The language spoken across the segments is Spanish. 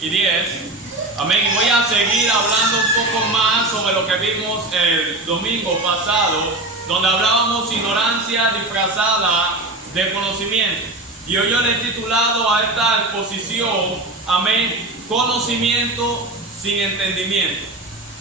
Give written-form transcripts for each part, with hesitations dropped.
y 10. Amén. Y voy a seguir hablando un poco más sobre lo que vimos el domingo pasado, donde hablábamos ignorancia disfrazada de conocimiento. Y hoy yo le he titulado a esta exposición, amén, conocimiento sin entendimiento.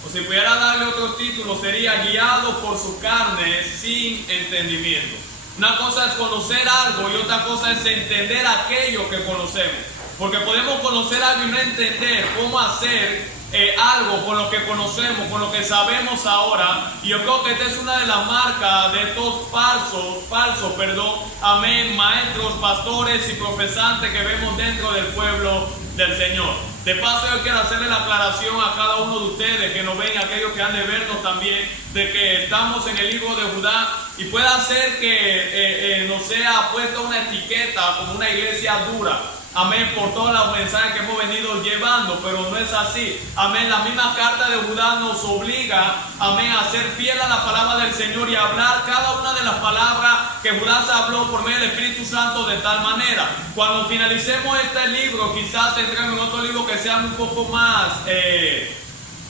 O si pudiera darle otro título, sería guiado por su carne sin entendimiento. Una cosa es conocer algo y otra cosa es entender aquello que conocemos. Porque podemos conocer algo y no entender cómo hacer algo con lo que conocemos, con lo que sabemos ahora. Y yo creo que esta es una de las marcas de estos falsos, amén, maestros, pastores y profesantes que vemos dentro del pueblo del Señor. De paso, yo quiero hacerle la aclaración a cada uno de ustedes que nos ven, aquellos que han de vernos también, de que estamos en el libro de Judá y puede ser que nos sea puesta una etiqueta como una iglesia dura. Amén, por todos los mensajes que hemos venido llevando, pero no es así. Amén, la misma carta de Judá nos obliga, amén, a ser fiel a la palabra del Señor y a hablar cada una de las palabras que Judá se habló por medio del Espíritu Santo de tal manera. Cuando finalicemos este libro, quizás entremos en otro libro que sean un poco más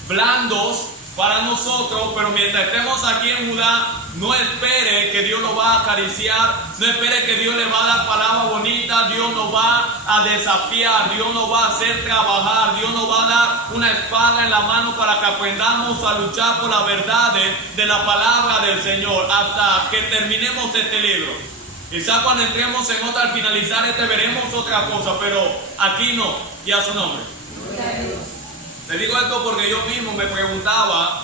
blandos para nosotros, pero mientras estemos aquí en Judá, no espere que Dios nos va a acariciar, no espere que Dios le va a dar palabras bonitas, Dios nos va a desafiar, Dios nos va a hacer trabajar, Dios nos va a dar una espada en la mano para que aprendamos a luchar por la verdad de la palabra del Señor hasta que terminemos este libro. Quizás cuando entremos en otra, al finalizar veremos otra cosa, pero aquí no, y a su nombre. Le digo esto porque yo mismo me preguntaba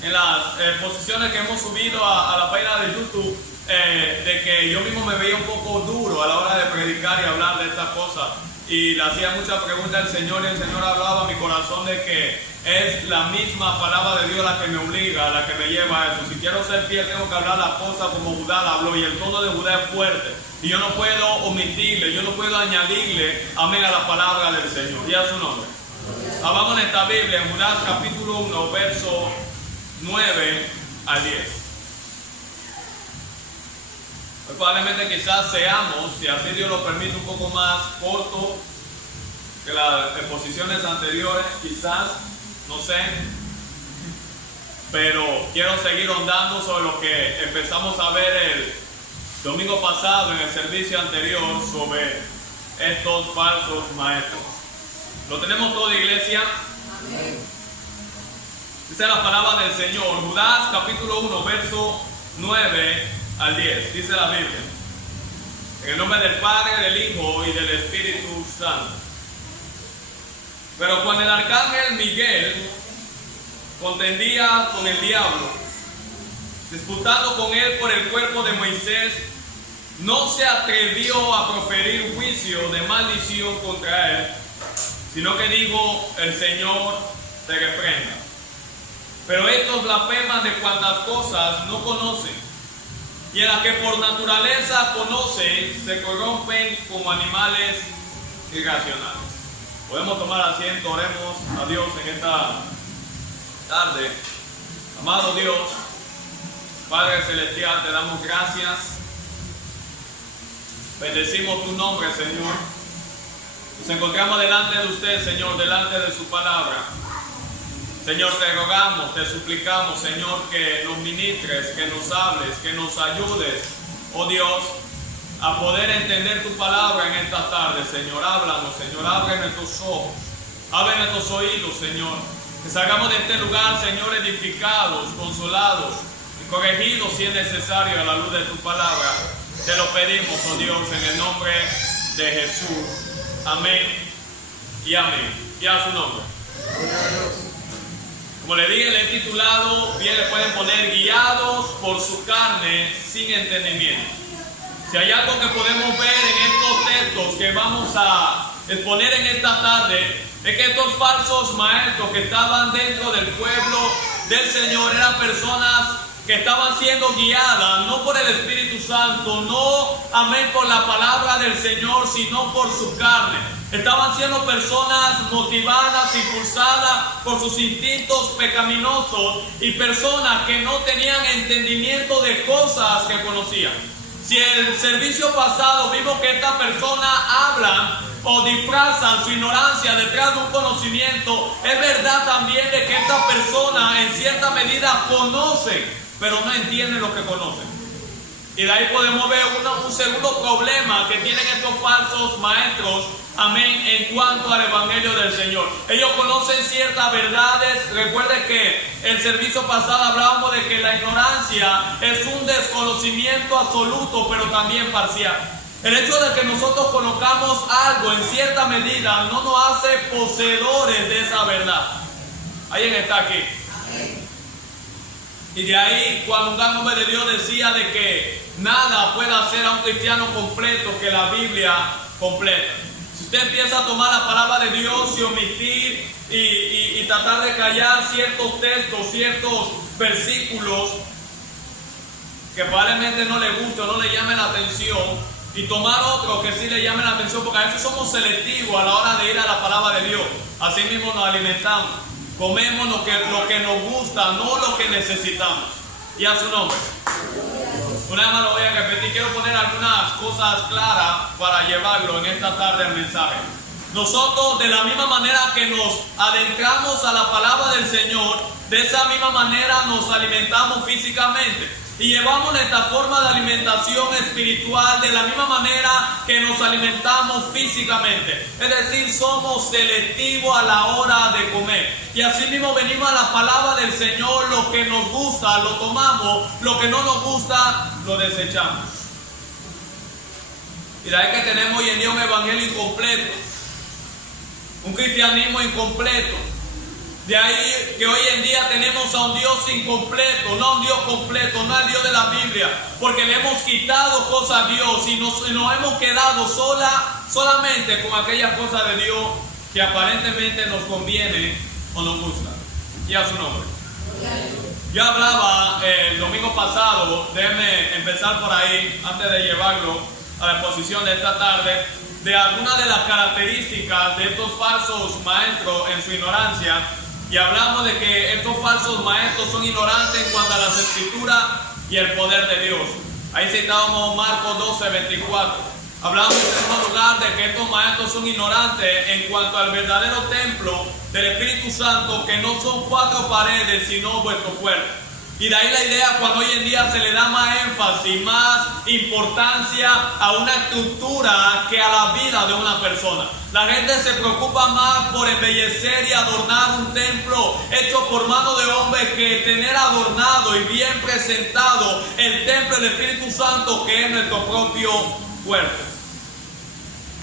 en las posiciones que hemos subido a la página de YouTube, de que yo mismo me veía un poco duro a la hora de predicar y hablar de estas cosas. Y le hacía muchas preguntas al Señor y el Señor hablaba a mi corazón de que es la misma palabra de Dios la que me obliga, la que me lleva a eso. Si quiero ser fiel, tengo que hablar las cosas como Judá la habló, y el tono de Judá es fuerte. Y yo no puedo omitirle, yo no puedo añadirle, amén, a la palabra del Señor. Y a su nombre. Vamos en esta Biblia, en Judá capítulo 1, verso 9 al 10. Pues probablemente quizás seamos, si así Dios lo permite, un poco más corto que las exposiciones anteriores, quizás, no sé. Pero quiero seguir ahondando sobre lo que empezamos a ver el domingo pasado en el servicio anterior sobre estos falsos maestros. ¿Lo tenemos todo, iglesia? Amén. Dice la palabra del Señor, Judá capítulo 1, verso 9 al 10. Dice la Biblia: en el nombre del Padre, del Hijo y del Espíritu Santo. Pero cuando el arcángel Miguel contendía con el diablo, disputando con él por el cuerpo de Moisés, no se atrevió a proferir juicio de maldición contra él, sino que dijo: el Señor te reprenda. Pero estos blasfeman de cuantas cosas no conocen, y en las que por naturaleza conocen, se corrompen como animales irracionales. Podemos tomar asiento, oremos a Dios en esta tarde. Amado Dios, Padre Celestial, te damos gracias. Bendecimos tu nombre, Señor. Nos encontramos delante de usted, Señor, delante de su palabra. Señor, te rogamos, te suplicamos, Señor, que nos ministres, que nos hables, que nos ayudes, oh Dios, a poder entender tu palabra en esta tarde, Señor. Háblanos, Señor, abre nuestros ojos, abre nuestros oídos, Señor. Que salgamos de este lugar, Señor, edificados, consolados y corregidos si es necesario a la luz de tu palabra. Te lo pedimos, oh Dios, en el nombre de Jesús. Amén y amén. Y a su nombre. Como le dije, le he titulado, bien le pueden poner, guiados por su carne sin entendimiento. Si hay algo que podemos ver en estos textos que vamos a exponer en esta tarde, es que estos falsos maestros que estaban dentro del pueblo del Señor eran personas que estaban siendo guiadas no por el Espíritu Santo, no, amén, por la palabra del Señor, sino por su carne. Estaban siendo personas motivadas, impulsadas por sus instintos pecaminosos y personas que no tenían entendimiento de cosas que conocían. Si el servicio pasado vimos que esta persona habla o disfrazan su ignorancia detrás de un conocimiento, es verdad también de que esta persona en cierta medida conoce, pero no entiende lo que conoce. Y de ahí podemos ver un segundo problema que tienen estos falsos maestros, amén, en cuanto al evangelio del Señor. Ellos conocen ciertas verdades. Recuerde que el servicio pasado hablábamos de que la ignorancia es un desconocimiento absoluto, pero también parcial. El hecho de que nosotros conozcamos algo en cierta medida no nos hace poseedores de esa verdad. ¿Alguien está aquí? Y de ahí, cuando un gran hombre de Dios decía de que nada puede hacer a un cristiano completo que la Biblia completa. Si usted empieza a tomar la palabra de Dios y omitir y tratar de callar ciertos textos, ciertos versículos que probablemente no le guste o no le llamen la atención, y tomar otros que sí le llamen la atención, porque a veces somos selectivos a la hora de ir a la palabra de Dios. Así mismo nos alimentamos, comemos lo que nos gusta, no lo que necesitamos. Y a su nombre. Una vez más lo voy a repetir. Quiero poner algunas cosas claras para llevarlo en esta tarde al mensaje. Nosotros, de la misma manera que nos adentramos a la palabra del Señor, de esa misma manera nos alimentamos físicamente. Y llevamos esta forma de alimentación espiritual de la misma manera que nos alimentamos físicamente. Es decir, somos selectivos a la hora de comer. Y así mismo venimos a la palabra del Señor. Lo que nos gusta lo tomamos, lo que no nos gusta lo desechamos. Y de ahí que tenemos hoy en día un evangelio incompleto, un cristianismo incompleto. De ahí que hoy en día tenemos a un Dios incompleto, no a un Dios completo, no al Dios de la Biblia, porque le hemos quitado cosas a Dios y nos hemos quedado solamente con aquellas cosas de Dios que aparentemente nos convienen o nos gustan. Y a su nombre. Yo hablaba el domingo pasado, déjenme empezar por ahí, antes de llevarlo a la exposición de esta tarde, de algunas de las características de estos falsos maestros en su ignorancia. Y hablamos de que estos falsos maestros son ignorantes en cuanto a las escrituras y el poder de Dios. Ahí citábamos Marcos 12:24. Hablamos en segundo lugar de que estos maestros son ignorantes en cuanto al verdadero templo del Espíritu Santo, que no son 4 paredes, sino vuestro cuerpo. Y de ahí la idea, cuando hoy en día se le da más énfasis, más importancia a una estructura que a la vida de una persona. La gente se preocupa más por embellecer y adornar un templo hecho por mano de hombre que tener adornado y bien presentado el templo del Espíritu Santo, que es nuestro propio cuerpo.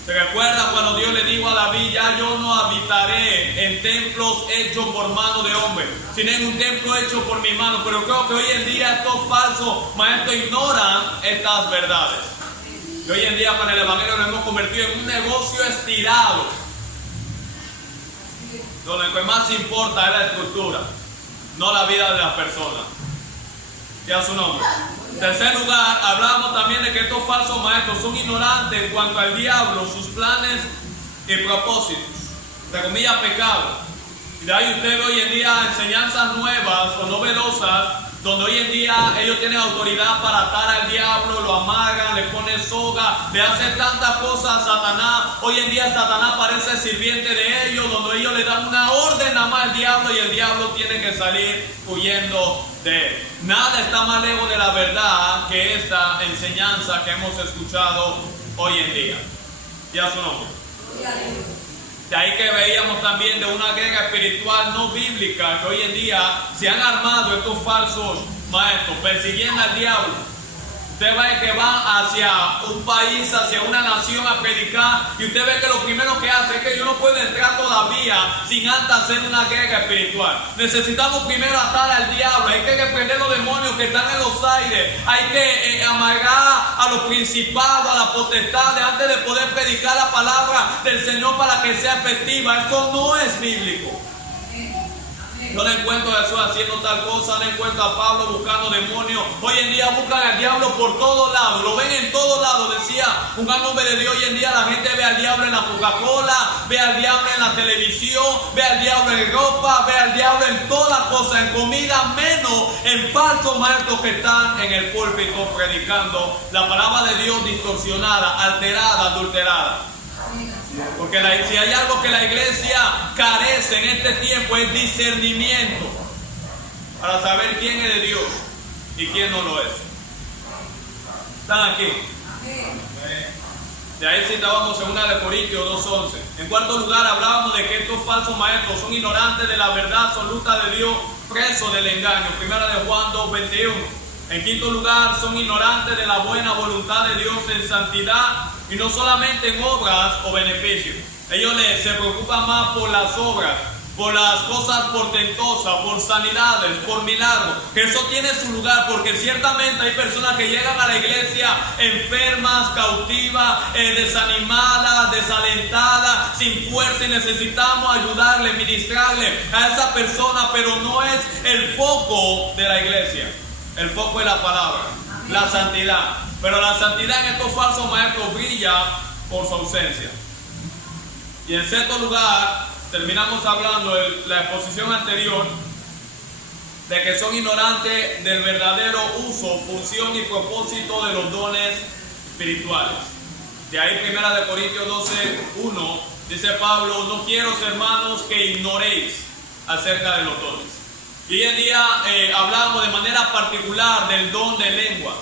¿Se recuerda cuando Dios le dijo a David: ya yo no habitaré en templos hechos por mano de hombre, sino en un templo hecho por mi mano? Pero creo que hoy en día estos falsos maestros ignoran estas verdades. Y hoy en día con el evangelio lo hemos convertido en un negocio estirado, donde lo que más importa es la estructura, no la vida de las personas. Y a su nombre. En tercer lugar, hablamos también de que estos falsos maestros son ignorantes en cuanto al diablo, sus planes y propósitos, de comillas, pecado. Y de ahí usted ve hoy en día enseñanzas nuevas o novedosas, donde hoy en día ellos tienen autoridad para atar al diablo, lo amarran, le ponen soga, le hacen tantas cosas a Satanás. Hoy en día Satanás parece sirviente de ellos, donde ellos le dan una orden nada más al diablo y el diablo tiene que salir huyendo de él. Nada está más lejos de la verdad que esta enseñanza que hemos escuchado hoy en día. Y a su nombre. De ahí que veíamos también de una guerra espiritual no bíblica, que hoy en día se han armado estos falsos maestros persiguiendo al diablo. Usted ve que van hacia un país, hacia una nación a predicar, y usted ve que lo primero que hace es que yo no puedo entrar todavía sin antes hacer una guerra espiritual. Necesitamos primero atar al diablo, hay que reprender los demonios que están en los aires, hay que amargar a los principados, a las potestades, antes de poder predicar la palabra del Señor para que sea efectiva. Esto no es bíblico. No le encuentro a Jesús haciendo tal cosa, no encuentro a Pablo buscando demonios. Hoy en día buscan al diablo por todos lados, lo ven en todos lados. Decía un gran hombre de Dios: hoy en día la gente ve al diablo en la Coca-Cola, ve al diablo en la televisión, ve al diablo en ropa, ve al diablo en todas cosas, en comida, menos en falsos maestros que están en el púlpito predicando la palabra de Dios distorsionada, alterada, adulterada. Porque si hay algo que la iglesia carece en este tiempo es discernimiento para saber quién es de Dios y quién no lo es. ¿Están aquí? De ahí citábamos 2 Corintios 2:11. En cuarto lugar, hablábamos de que estos falsos maestros son ignorantes de la verdad absoluta de Dios, presos del engaño. 1 Juan 2:21. En quinto lugar, son ignorantes de la buena voluntad de Dios en santidad y no solamente en obras o beneficios. Ellos se preocupan más por las obras, por las cosas portentosas, por sanidades, por milagros, que eso tiene su lugar, porque ciertamente hay personas que llegan a la iglesia enfermas, cautivas, desanimadas, desalentadas, sin fuerza, y necesitamos ayudarle, ministrarle a esa persona, pero no es el foco de la iglesia. El foco es la palabra, la santidad. Pero la santidad en estos falsos maestros brilla por su ausencia. Y en sexto lugar, terminamos hablando en la exposición anterior de que son ignorantes del verdadero uso, función y propósito de los dones espirituales. De ahí 1 Corintios 12:1 dice Pablo: no quiero, hermanos, que ignoréis acerca de los dones. Y hoy en día hablamos de manera particular del don de lengua.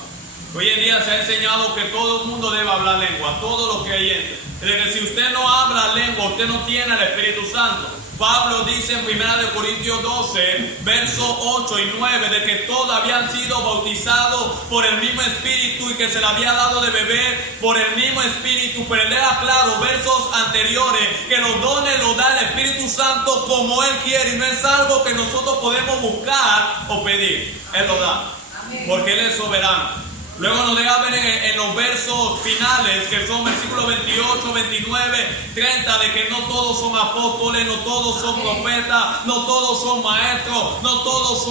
Hoy en día se ha enseñado que todo el mundo debe hablar lengua, todos los creyentes. De que si usted no habla lengua, usted no tiene el Espíritu Santo. Pablo dice en 1 Corintios 12, versos 8 y 9, de que todos habían sido bautizados por el mismo Espíritu y que se le había dado de beber por el mismo Espíritu. Pero él deja claro, versos anteriores, que los dones los da el Espíritu Santo como Él quiere y no es algo que nosotros podemos buscar o pedir. Él lo da, porque Él es soberano. Luego nos deja ver en los versos finales, que son versículos 28, 29, 30, de que no todos son apóstoles, no todos son profetas, no todos son maestros, no todos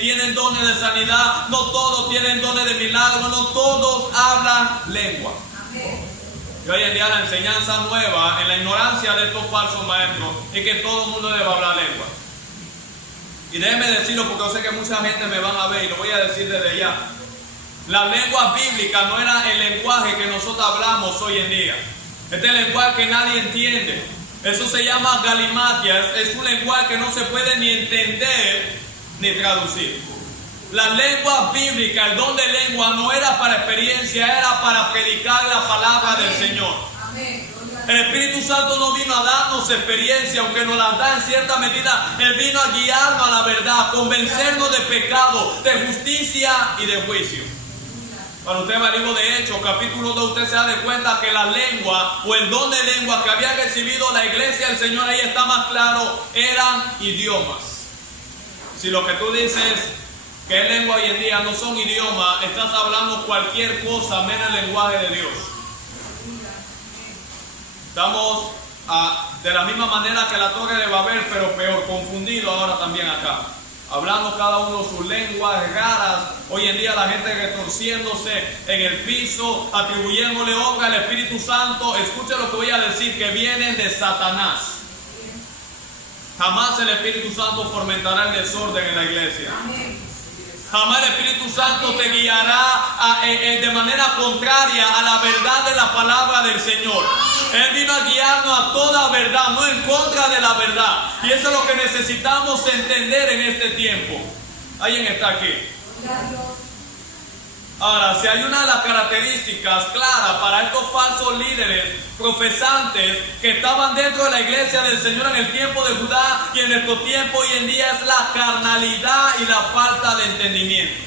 tienen dones de sanidad, no todos tienen dones de milagro, no todos hablan lengua. Y hoy en día la enseñanza nueva, en la ignorancia de estos falsos maestros, es que todo el mundo debe hablar lengua. Y déjenme decirlo porque yo sé que mucha gente me van a ver y lo voy a decir desde ya. La lengua bíblica no era el lenguaje que nosotros hablamos hoy en día. Este es el lenguaje que nadie entiende. Eso se llama galimatia. Es un lenguaje que no se puede ni entender ni traducir. La lengua bíblica, el don de lengua, no era para experiencia, era para predicar la palabra del Señor. El Espíritu Santo no vino a darnos experiencia, aunque nos la da en cierta medida. Él vino a guiarnos a la verdad, convencernos de pecado, de justicia y de juicio. Cuando usted va al libro de Hechos, capítulo 2, usted se da de cuenta que la lengua o el don de lengua que había recibido la iglesia del Señor, ahí está más claro, eran idiomas. Si lo que tú dices que es lengua hoy en día no son idiomas, estás hablando cualquier cosa menos el lenguaje de Dios. Estamos de la misma manera que la Torre de Babel, pero peor, confundido ahora también acá. Hablando cada uno sus lenguas raras. Hoy en día la gente retorciéndose en el piso, atribuyéndole obra al Espíritu Santo. Escuche lo que voy a decir, que vienen de Satanás. Jamás el Espíritu Santo fomentará el desorden en la iglesia. Jamás el Espíritu Santo te guiará de manera contraria a la verdad de la palabra del Señor. Él vino a guiarnos a toda verdad, no en contra de la verdad. Y eso es lo que necesitamos entender en este tiempo. ¿Alguien está aquí? Ahora, si hay una de las características claras para estos falsos líderes profesantes que estaban dentro de la iglesia del Señor en el tiempo de Judá y en nuestro tiempo hoy en día, es la carnalidad y la falta de entendimiento.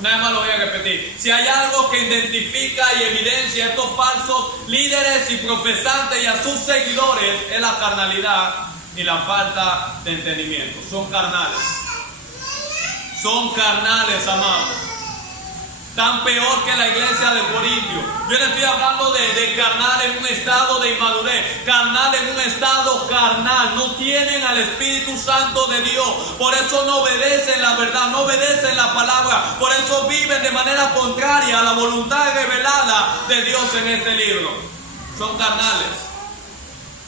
Una vez más lo voy a repetir. Si hay algo que identifica y evidencia a estos falsos líderes y profesantes y a sus seguidores, es la carnalidad y la falta de entendimiento. Son carnales. Son carnales, amados. Tan peor que la iglesia de Corintio. Yo le estoy hablando de carnal en un estado de inmadurez, carnal en un estado carnal. No tienen al Espíritu Santo de Dios. Por eso no obedecen la verdad, no obedecen la palabra. Por eso viven de manera contraria a la voluntad revelada de Dios en este libro. Son carnales.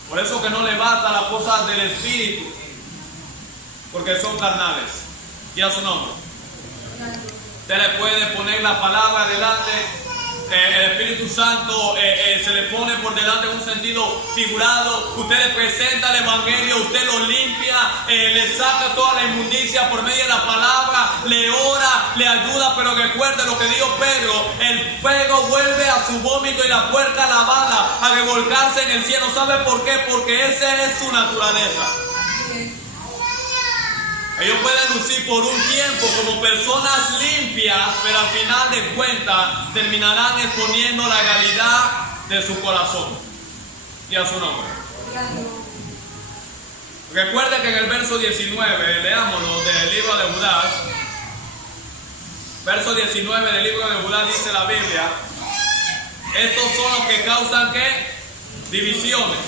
Por eso que no le basta las cosas del Espíritu, porque son carnales. Y a su nombre. Usted le puede poner la palabra delante el Espíritu Santo se le pone por delante en un sentido figurado. Usted le presenta el Evangelio, usted lo limpia, le saca toda la inmundicia por medio de la palabra, le ora, le ayuda, pero recuerde lo que dijo Pedro: el fuego vuelve a su vómito y la puerca lavada a revolcarse en el cielo. ¿Sabe por qué? Porque esa es su naturaleza. Ellos pueden lucir por un tiempo como personas limpias, pero al final de cuentas terminarán exponiendo la realidad de su corazón. Y a su nombre. Recuerde que en el verso 19, leámoslo del libro de Judas. Verso 19 del libro de Judas dice la Biblia: estos son los que causan ¿qué? Divisiones,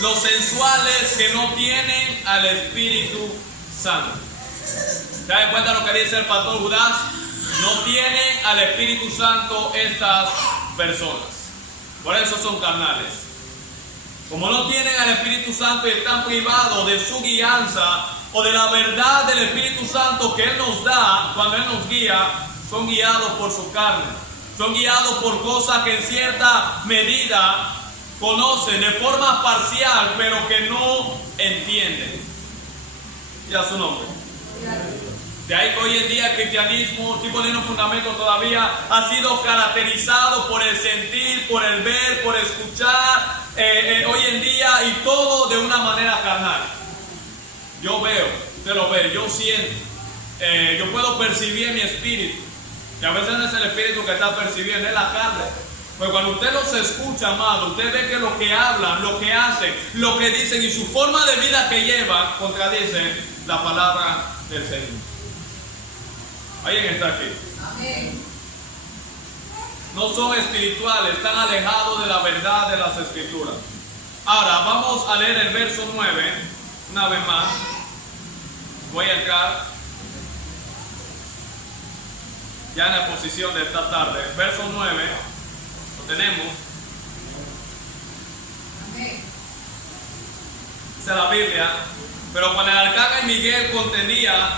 los sensuales que no tienen al Espíritu Santo. ¿Se dan cuenta lo que dice el pastor Judas? No tienen al Espíritu Santo estas personas. Por eso son carnales. Como no tienen al Espíritu Santo y están privados de su guianza o de la verdad del Espíritu Santo que Él nos da cuando Él nos guía, son guiados por su carne. Son guiados por cosas que en cierta medida conocen de forma parcial, pero que no entienden. Y a su nombre. De ahí que hoy en día el cristianismo, si poniendo un fundamento todavía, ha sido caracterizado por el sentir, por el ver, por escuchar, hoy en día, y todo de una manera carnal. Yo veo, usted lo ve, yo siento, yo puedo percibir mi espíritu, y a veces no es el espíritu que está percibiendo, es la carne. Pues cuando usted los escucha, amado, usted ve que lo que hablan, lo que hacen, lo que dicen y su forma de vida que llevan contradice la palabra del Señor. ¿Alguien está aquí? Amén. No son espirituales, están alejados de la verdad de las Escrituras. Ahora vamos a leer el verso 9, una vez más. Voy a entrar ya en la exposición de esta tarde. Verso 9, lo tenemos. Amén. Dice la Biblia: pero cuando el arcángel Miguel contendía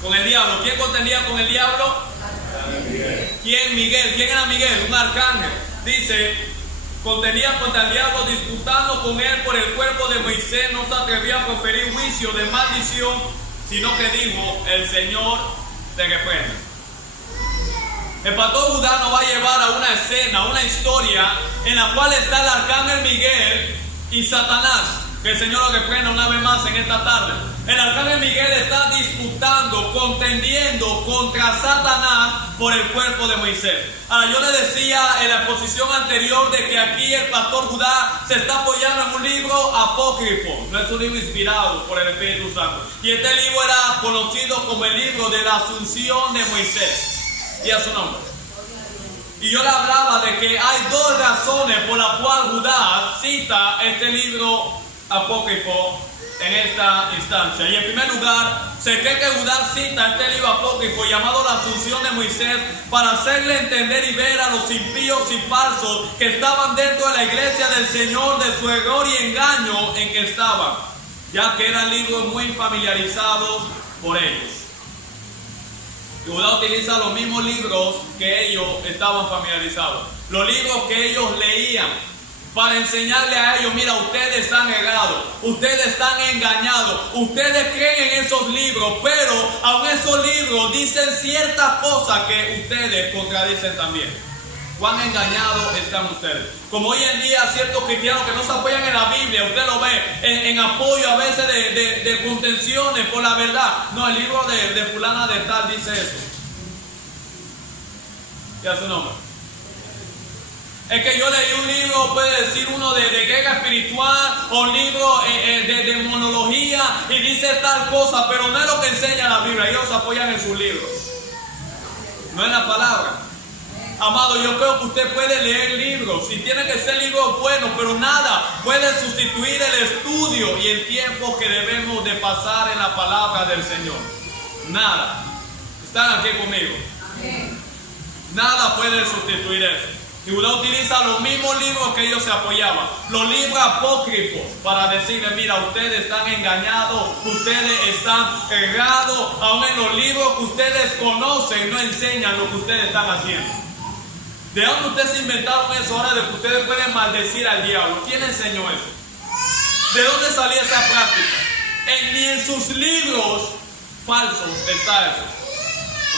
con el diablo. ¿Quién contendía con el diablo? ¿Quién? Miguel. ¿Quién era Miguel? Un arcángel. Dice: contendía contra el diablo, disputando con él por el cuerpo de Moisés. No se atrevía a proferir juicio de maldición, sino que dijo: el Señor te reprenda. El pastor Judas nos va a llevar a una escena, una historia en la cual está el arcángel Miguel y Satanás. Que el Señor lo reprenda una vez más en esta tarde. El arcángel Miguel está disputando, contendiendo contra Satanás por el cuerpo de Moisés. Ahora, yo le decía en la exposición anterior de que aquí el pastor Judas se está apoyando en un libro apócrifo. No es un libro inspirado por el Espíritu Santo. Y este libro era conocido como el libro de la Asunción de Moisés. Y a su nombre. Y yo le hablaba de que hay dos razones por las cuales Judas cita este libro apócrifo en esta instancia. Y en primer lugar, se cree que Judas cita este libro apócrifo llamado la Asunción de Moisés para hacerle entender y ver a los impíos y falsos que estaban dentro de la iglesia del Señor de su error y engaño en que estaban, ya que eran libros muy familiarizados por ellos. Judas utiliza los mismos libros que ellos estaban familiarizados, los libros que ellos leían, para enseñarle a ellos: mira, ustedes están errados, ustedes están engañados, ustedes creen en esos libros, pero aun esos libros dicen ciertas cosas que ustedes contradicen también. ¿Cuán engañados están ustedes? Como hoy en día ciertos cristianos que no se apoyan en la Biblia, usted lo ve en apoyo a veces de contenciones por la verdad. No, el libro de fulana de tal dice eso. ¿Y a su nombre? Es que yo leí un libro, puede decir uno de guerra espiritual, o un libro de demonología, y dice tal cosa, pero no es lo que enseña la Biblia. Ellos se apoyan en sus libros, no en la palabra. Amado, yo creo que usted puede leer libros, y tiene que ser libros buenos, pero nada puede sustituir el estudio y el tiempo que debemos de pasar en la palabra del Señor. Nada. ¿Están aquí conmigo? Nada puede sustituir eso. Y uno utiliza los mismos libros que ellos se apoyaban, los libros apócrifos, para decirle: mira, ustedes están engañados, ustedes están errados, aún en los libros que ustedes conocen no enseñan lo que ustedes están haciendo. ¿De dónde ustedes se inventaron eso ahora de que ustedes pueden maldecir al diablo? ¿Quién enseñó eso? ¿De dónde salía esa práctica? Ni en sus libros falsos está eso.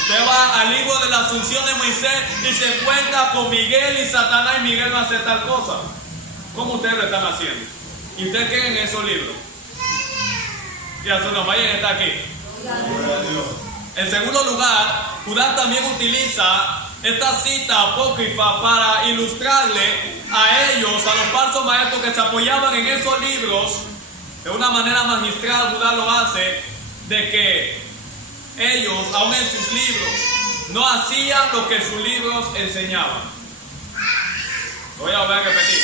Usted va al libro de la Asunción de Moisés y se encuentra con Miguel y Satanás, y Miguel no hace tal cosa. ¿Cómo ustedes lo están haciendo? ¿Y ustedes creen en esos libros? Y a su nombre, vayan, está aquí. En segundo lugar, Judá también utiliza esta cita apócrifa para ilustrarle a ellos, a los falsos maestros que se apoyaban en esos libros. De una manera magistral, Judá lo hace, de que ellos, aún en sus libros, no hacían lo que sus libros enseñaban. Lo voy a volver a repetir.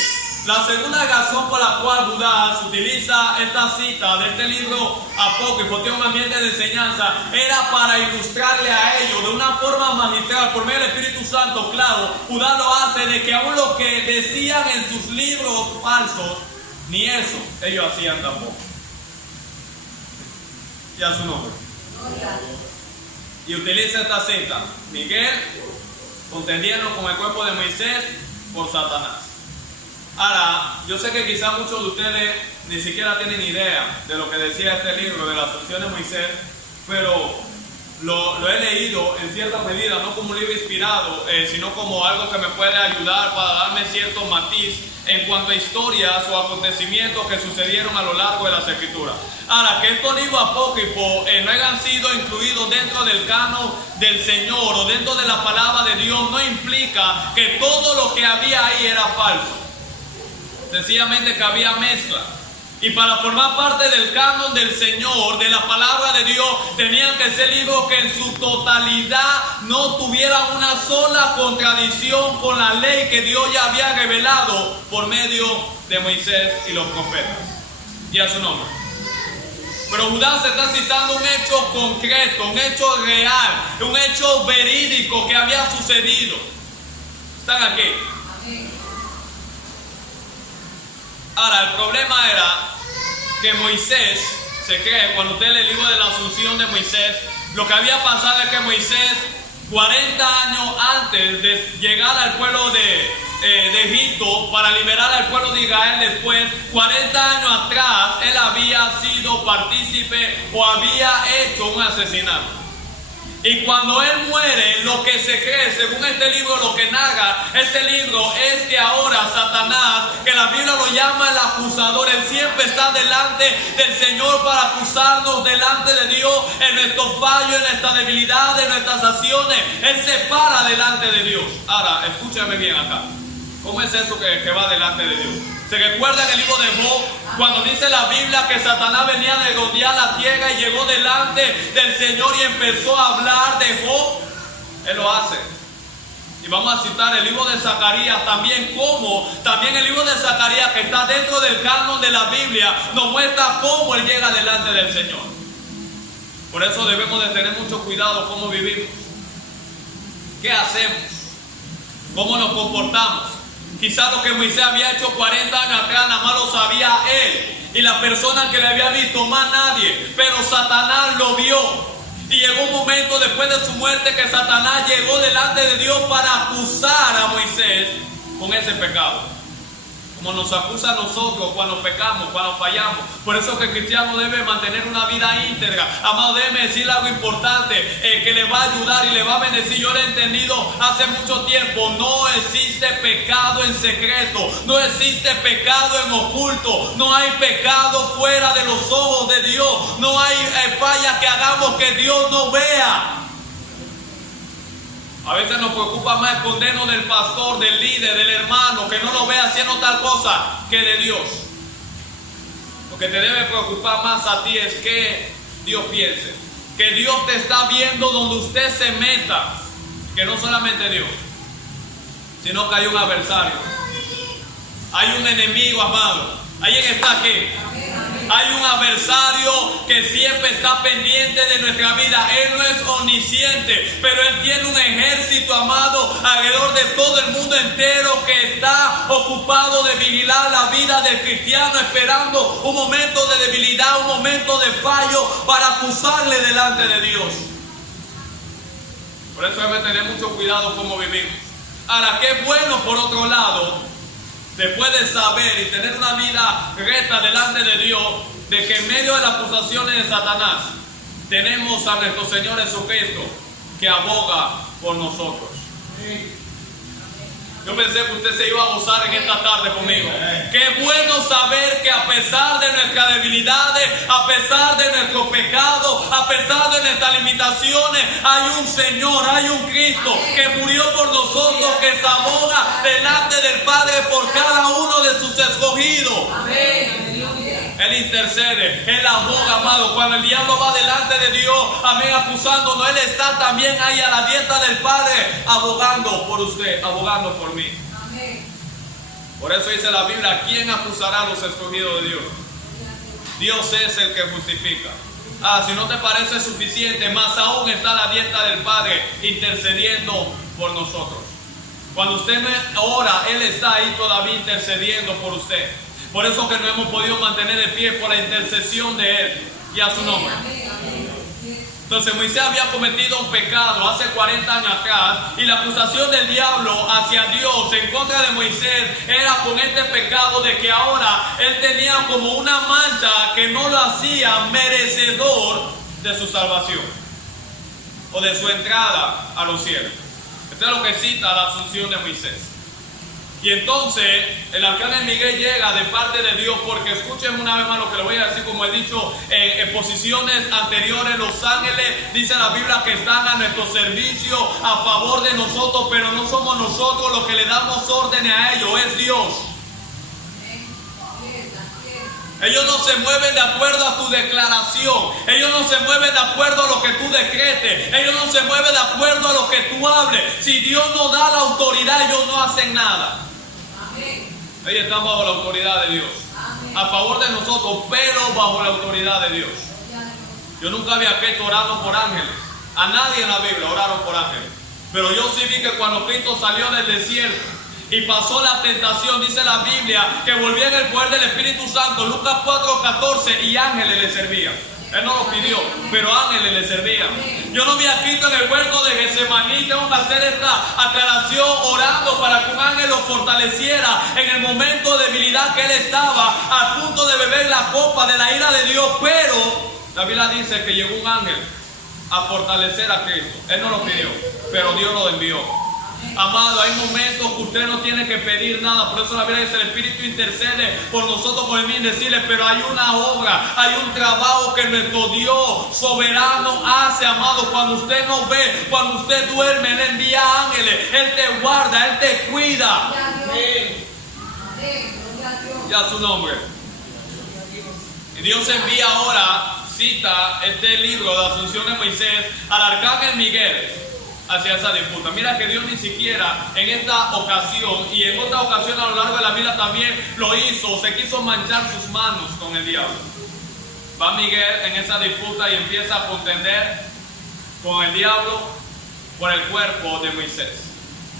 La segunda razón por la cual Judá utiliza esta cita de este libro apócrifo, tiene un ambiente de enseñanza, era para ilustrarle a ellos de una forma magistral, por medio del Espíritu Santo, claro. Judá lo hace de que aún lo que decían en sus libros falsos, ni eso ellos hacían tampoco. Y a su nombre. Y utiliza esta cita: Miguel contendiendo con el cuerpo de Moisés por Satanás. Ahora, yo sé que quizás muchos de ustedes ni siquiera tienen idea de lo que decía este libro de la Asunción de Moisés, pero lo he leído en cierta medida, no como un libro inspirado, sino como algo que me puede ayudar para darme cierto matiz en cuanto a historias o acontecimientos que sucedieron a lo largo de las Escrituras. Ahora, que estos libros apócrifos no hayan sido incluidos dentro del canon del Señor o dentro de la palabra de Dios, no implica que todo lo que había ahí era falso. Sencillamente que había mezcla. Y para formar parte del canon del Señor, de la palabra de Dios, tenían que ser libros que en su totalidad no tuvieran una sola contradicción con la ley que Dios ya había revelado por medio de Moisés y los profetas. Y a su nombre. Pero Judá se está citando un hecho concreto, un hecho real, un hecho verídico que había sucedido. ¿Están aquí? Ahora, el problema era que Moisés, se cree, cuando usted lee el libro de la Asunción de Moisés, lo que había pasado es que Moisés, 40 años antes de llegar al pueblo de Egipto, para liberar al pueblo de Israel después, 40 años atrás, él había sido partícipe o había hecho un asesinato. Y cuando él muere, lo que se cree, según este libro, lo que narra este libro, es que ahora Satanás, que la Biblia lo llama el acusador, él siempre está delante del Señor para acusarnos delante de Dios en nuestros fallos, en nuestra debilidad, en nuestras acciones. Él se para delante de Dios. Ahora, escúchame bien acá. ¿Cómo es eso que va delante de Dios? ¿Se recuerda en el libro de Job, cuando dice la Biblia que Satanás venía de rodear la tierra y llegó delante del Señor y empezó a hablar de Job? Él lo hace. Y vamos a citar el libro de Zacarías también, como también el libro de Zacarías, que está dentro del canon de la Biblia, nos muestra cómo él llega delante del Señor. Por eso debemos de tener mucho cuidado cómo vivimos, qué hacemos, cómo nos comportamos. Quizás lo que Moisés había hecho 40 años atrás nada más lo sabía él y la persona que le había visto, más nadie. Pero Satanás lo vio. Y llegó un momento después de su muerte que Satanás llegó delante de Dios para acusar a Moisés con ese pecado. Como nos acusa a nosotros cuando pecamos, cuando fallamos. Por eso que el cristiano debe mantener una vida íntegra. Amado, déjeme decirle algo importante que le va a ayudar y le va a bendecir. Yo lo he entendido hace mucho tiempo. No existe pecado en secreto. No existe pecado en oculto. No hay pecado fuera de los ojos de Dios. No hay fallas que hagamos que Dios no vea. A veces nos preocupa más escondernos del pastor, del líder, del hermano, que no lo vea haciendo tal cosa, que de Dios. Lo que te debe preocupar más a ti es que Dios piense. Que Dios te está viendo donde usted se meta. Que no solamente Dios, sino que hay un adversario. Hay un enemigo, amado. ¿Alguien está aquí? Hay un adversario que siempre está pendiente de nuestra vida. Él no es omnisciente, pero Él tiene un ejército, amado, alrededor de todo el mundo entero que está ocupado de vigilar la vida del cristiano, esperando un momento de debilidad, un momento de fallo para acusarle delante de Dios. Por eso debe tener mucho cuidado cómo vivimos. Ahora, qué bueno por otro lado, después de saber y tener una vida recta delante de Dios, de que en medio de las acusaciones de Satanás, tenemos a nuestro Señor Jesucristo, que aboga por nosotros. Yo pensé que usted se iba a gozar en esta tarde conmigo. Qué bueno saber que a pesar de nuestras debilidades, a pesar de nuestro pecado, a pesar de nuestras limitaciones, hay un Señor, hay un Cristo que murió por nosotros, que se aboga delante del Padre por cada uno de sus escogidos. Él intercede, Él aboga, amado. Cuando el diablo va delante de Dios, amén, acusándonos, Él está también ahí a la diestra del Padre, abogando por usted, abogando por mí. Amén. Por eso dice la Biblia, ¿quién acusará a los escogidos de Dios? Dios es el que justifica. Si no te parece suficiente, más aún está a la diestra del Padre intercediendo por nosotros. Cuando usted ora, Él está ahí todavía intercediendo por usted. Por eso que no hemos podido mantener de pie por la intercesión de Él y a su nombre. Entonces Moisés había cometido un pecado hace 40 años atrás, y la acusación del diablo hacia Dios en contra de Moisés era con este pecado de que ahora él tenía como una mancha que no lo hacía merecedor de su salvación o de su entrada a los cielos. Esto es lo que cita la asunción de Moisés. Y entonces el arcángel Miguel llega de parte de Dios, porque escuchen una vez más lo que le voy a decir, como he dicho en posiciones anteriores, los ángeles, dice la Biblia, que están a nuestro servicio, a favor de nosotros, pero no somos nosotros los que le damos órdenes a ellos, es Dios. Ellos no se mueven de acuerdo a tu declaración. Ellos no se mueven de acuerdo a lo que tú decretes. Ellos no se mueven de acuerdo a lo que tú hables. Si Dios no da la autoridad, ellos no hacen nada. Ellos están bajo la autoridad de Dios. A favor de nosotros, pero bajo la autoridad de Dios. Yo nunca había visto orando por ángeles. A nadie en la Biblia oraron por ángeles. Pero yo sí vi que cuando Cristo salió del desierto y pasó la tentación, dice la Biblia, que volvía en el poder del Espíritu Santo, Lucas 4:14, y ángeles le servían. Él no lo pidió, pero ángeles le servían. Yo no vi a Cristo en el huerto de Getsemaní. Tengo que hacer esta aclaración, orando para que un ángel lo fortaleciera en el momento de debilidad que él estaba, a punto de beber la copa de la ira de Dios. Pero la Biblia dice que llegó un ángel a fortalecer a Cristo. Él no lo pidió, pero Dios lo envió. Amado, hay momentos que usted no tiene que pedir nada. Por eso la Biblia dice, el Espíritu intercede por nosotros con el fin de decirle, pero hay una obra, hay un trabajo que nuestro Dios soberano hace, amado. Cuando usted no ve, cuando usted duerme, Él envía ángeles, Él te guarda, Él te cuida. Ya su nombre. Y Dios envía ahora, cita este libro de la Asunción de Moisés, al arcángel Miguel hacia esa disputa. Mira que Dios ni siquiera en esta ocasión y en otra ocasión a lo largo de la vida también lo hizo, se quiso manchar sus manos con el diablo. Va Miguel en esa disputa y empieza a contender con el diablo por el cuerpo de Moisés.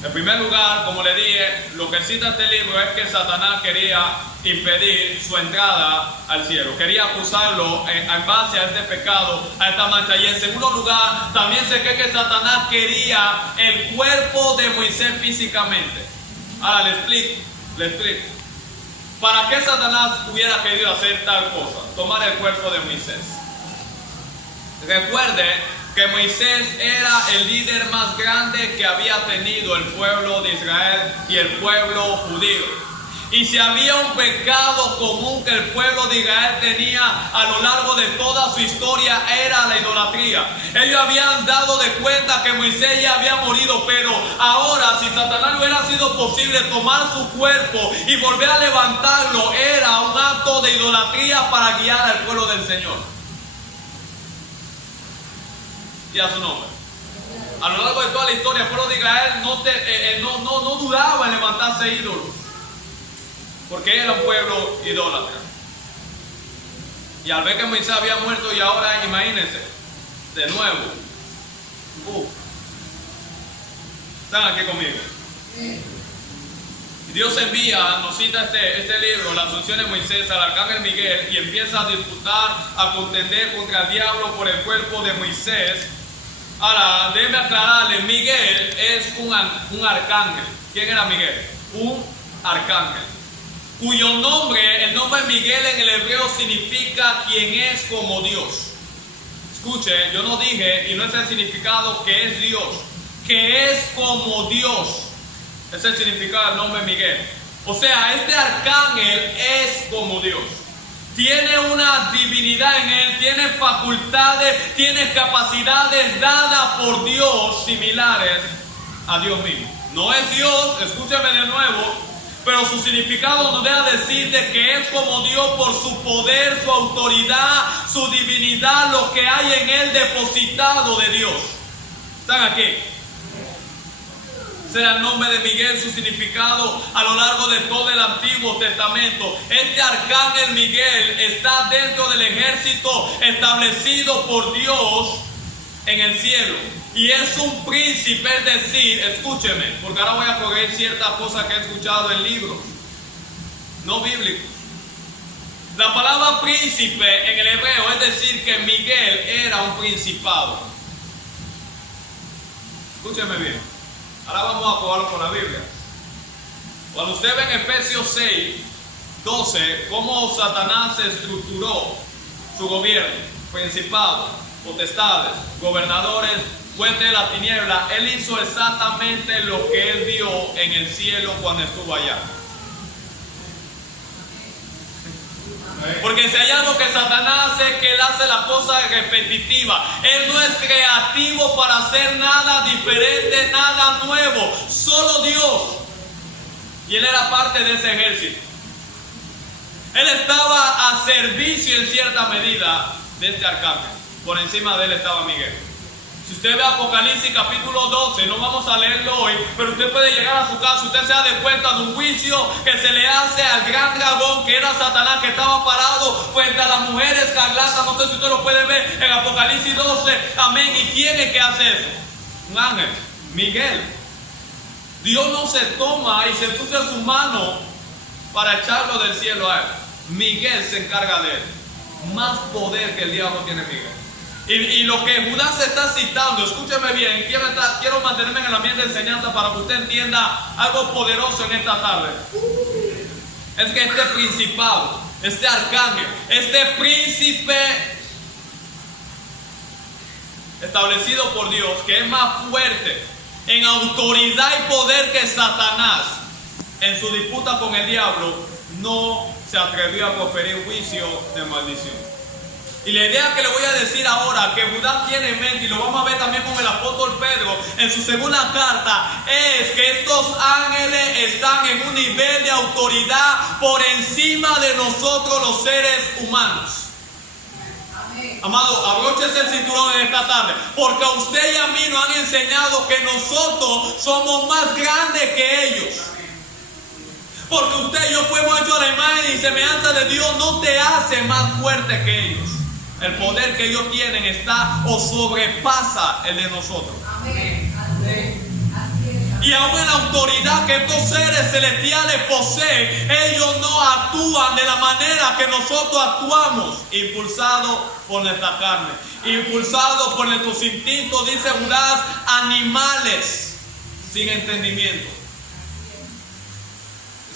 En primer lugar, como le dije, lo que cita este libro es que Satanás quería impedir su entrada al cielo. Quería acusarlo en base a este pecado, a esta mancha. Y en segundo lugar, también se cree que Satanás quería el cuerpo de Moisés físicamente. Ahora le explico. ¿Para qué Satanás hubiera querido hacer tal cosa? Tomar el cuerpo de Moisés. Recuerde que Moisés era el líder más grande que había tenido el pueblo de Israel y el pueblo judío. Y si había un pecado común que el pueblo de Israel tenía a lo largo de toda su historia, era la idolatría. Ellos habían dado de cuenta que Moisés ya había morido, pero ahora, si Satanás le hubiera sido posible tomar su cuerpo y volver a levantarlo, era un acto de idolatría para guiar al pueblo del Señor. Y a su nombre. A lo largo de toda la historia, el pueblo de Israel no dudaba en levantarse ídolos, porque era un pueblo idólatra. Y al ver que Moisés había muerto, y ahora imagínense, de nuevo, están aquí conmigo. Y Dios envía, nos cita este libro, la Asunción de Moisés, al arcángel Miguel, y empieza a disputar, a contender contra el diablo por el cuerpo de Moisés. Ahora, déjeme aclararle, Miguel es un arcángel. ¿Quién era Miguel? Un arcángel, cuyo nombre, el nombre Miguel en el hebreo significa quien es como Dios. Escuche, yo no dije, y no es el significado que es Dios, que es como Dios. Ese es el significado del nombre Miguel. O sea, este arcángel es como Dios. Tiene una divinidad en él, tiene facultades, tiene capacidades dadas por Dios similares a Dios mismo. No es Dios, escúcheme de nuevo, pero su significado nos deja decir de que es como Dios por su poder, su autoridad, su divinidad, lo que hay en él depositado de Dios. ¿Están aquí? Será el nombre de Miguel, su significado a lo largo de todo el Antiguo Testamento. Este arcángel Miguel está dentro del ejército establecido por Dios en el cielo. Y es un príncipe, es decir, escúcheme, porque ahora voy a corregir ciertas cosas que he escuchado en libros no bíblicos. La palabra príncipe en el hebreo es decir que Miguel era un principado. Escúcheme bien. Ahora vamos a probarlo con la Biblia. Cuando usted ve en Efesios 6, 12, cómo Satanás estructuró su gobierno, principados, potestades, gobernadores, fuente de la tiniebla, él hizo exactamente lo que él vio en el cielo cuando estuvo allá. Porque si hay algo que Satanás hace, es que él hace la cosa repetitiva. Él no es creativo para hacer nada diferente, nada nuevo. Solo Dios. Y él era parte de ese ejército. Él estaba a servicio en cierta medida de este arcángel. Por encima de él estaba Miguel. Si usted ve Apocalipsis capítulo 12, no vamos a leerlo hoy, pero usted puede llegar a su casa, usted se da de cuenta de un juicio que se le hace al gran dragón que era Satanás, que estaba parado frente a las mujeres escarlatas. No sé si usted lo puede ver en Apocalipsis 12, amén. ¿Y quién es que hace eso? Un ángel, Miguel. Dios no se toma y se puso en su mano para echarlo del cielo a él. Miguel se encarga de él. Más poder que el diablo tiene Miguel. Y lo que Judas está citando, escúcheme bien, quiero mantenerme en el ambiente de enseñanza para que usted entienda algo poderoso en esta tarde. Es que este principado, este arcángel, este príncipe establecido por Dios, que es más fuerte en autoridad y poder que Satanás, en su disputa con el diablo, no se atrevió a proferir juicio de maldición. Y la idea que le voy a decir ahora, que Judas tiene en mente, y lo vamos a ver también con el apóstol Pedro en su segunda carta, es que estos ángeles están en un nivel de autoridad por encima de nosotros los seres humanos. Amén. Amado, abróchese el cinturón en esta tarde, porque a usted y a mí nos han enseñado que nosotros somos más grandes que ellos. Porque usted y yo fuimos hechos a la imagen y semejanza de Dios, no te hace más fuerte que ellos. El poder que ellos tienen está o sobrepasa el de nosotros. Amén. Y aún en la autoridad que estos seres celestiales poseen, ellos no actúan de la manera que nosotros actuamos, impulsados por nuestra carne, impulsados por nuestros instintos, dice Judas, animales sin entendimiento.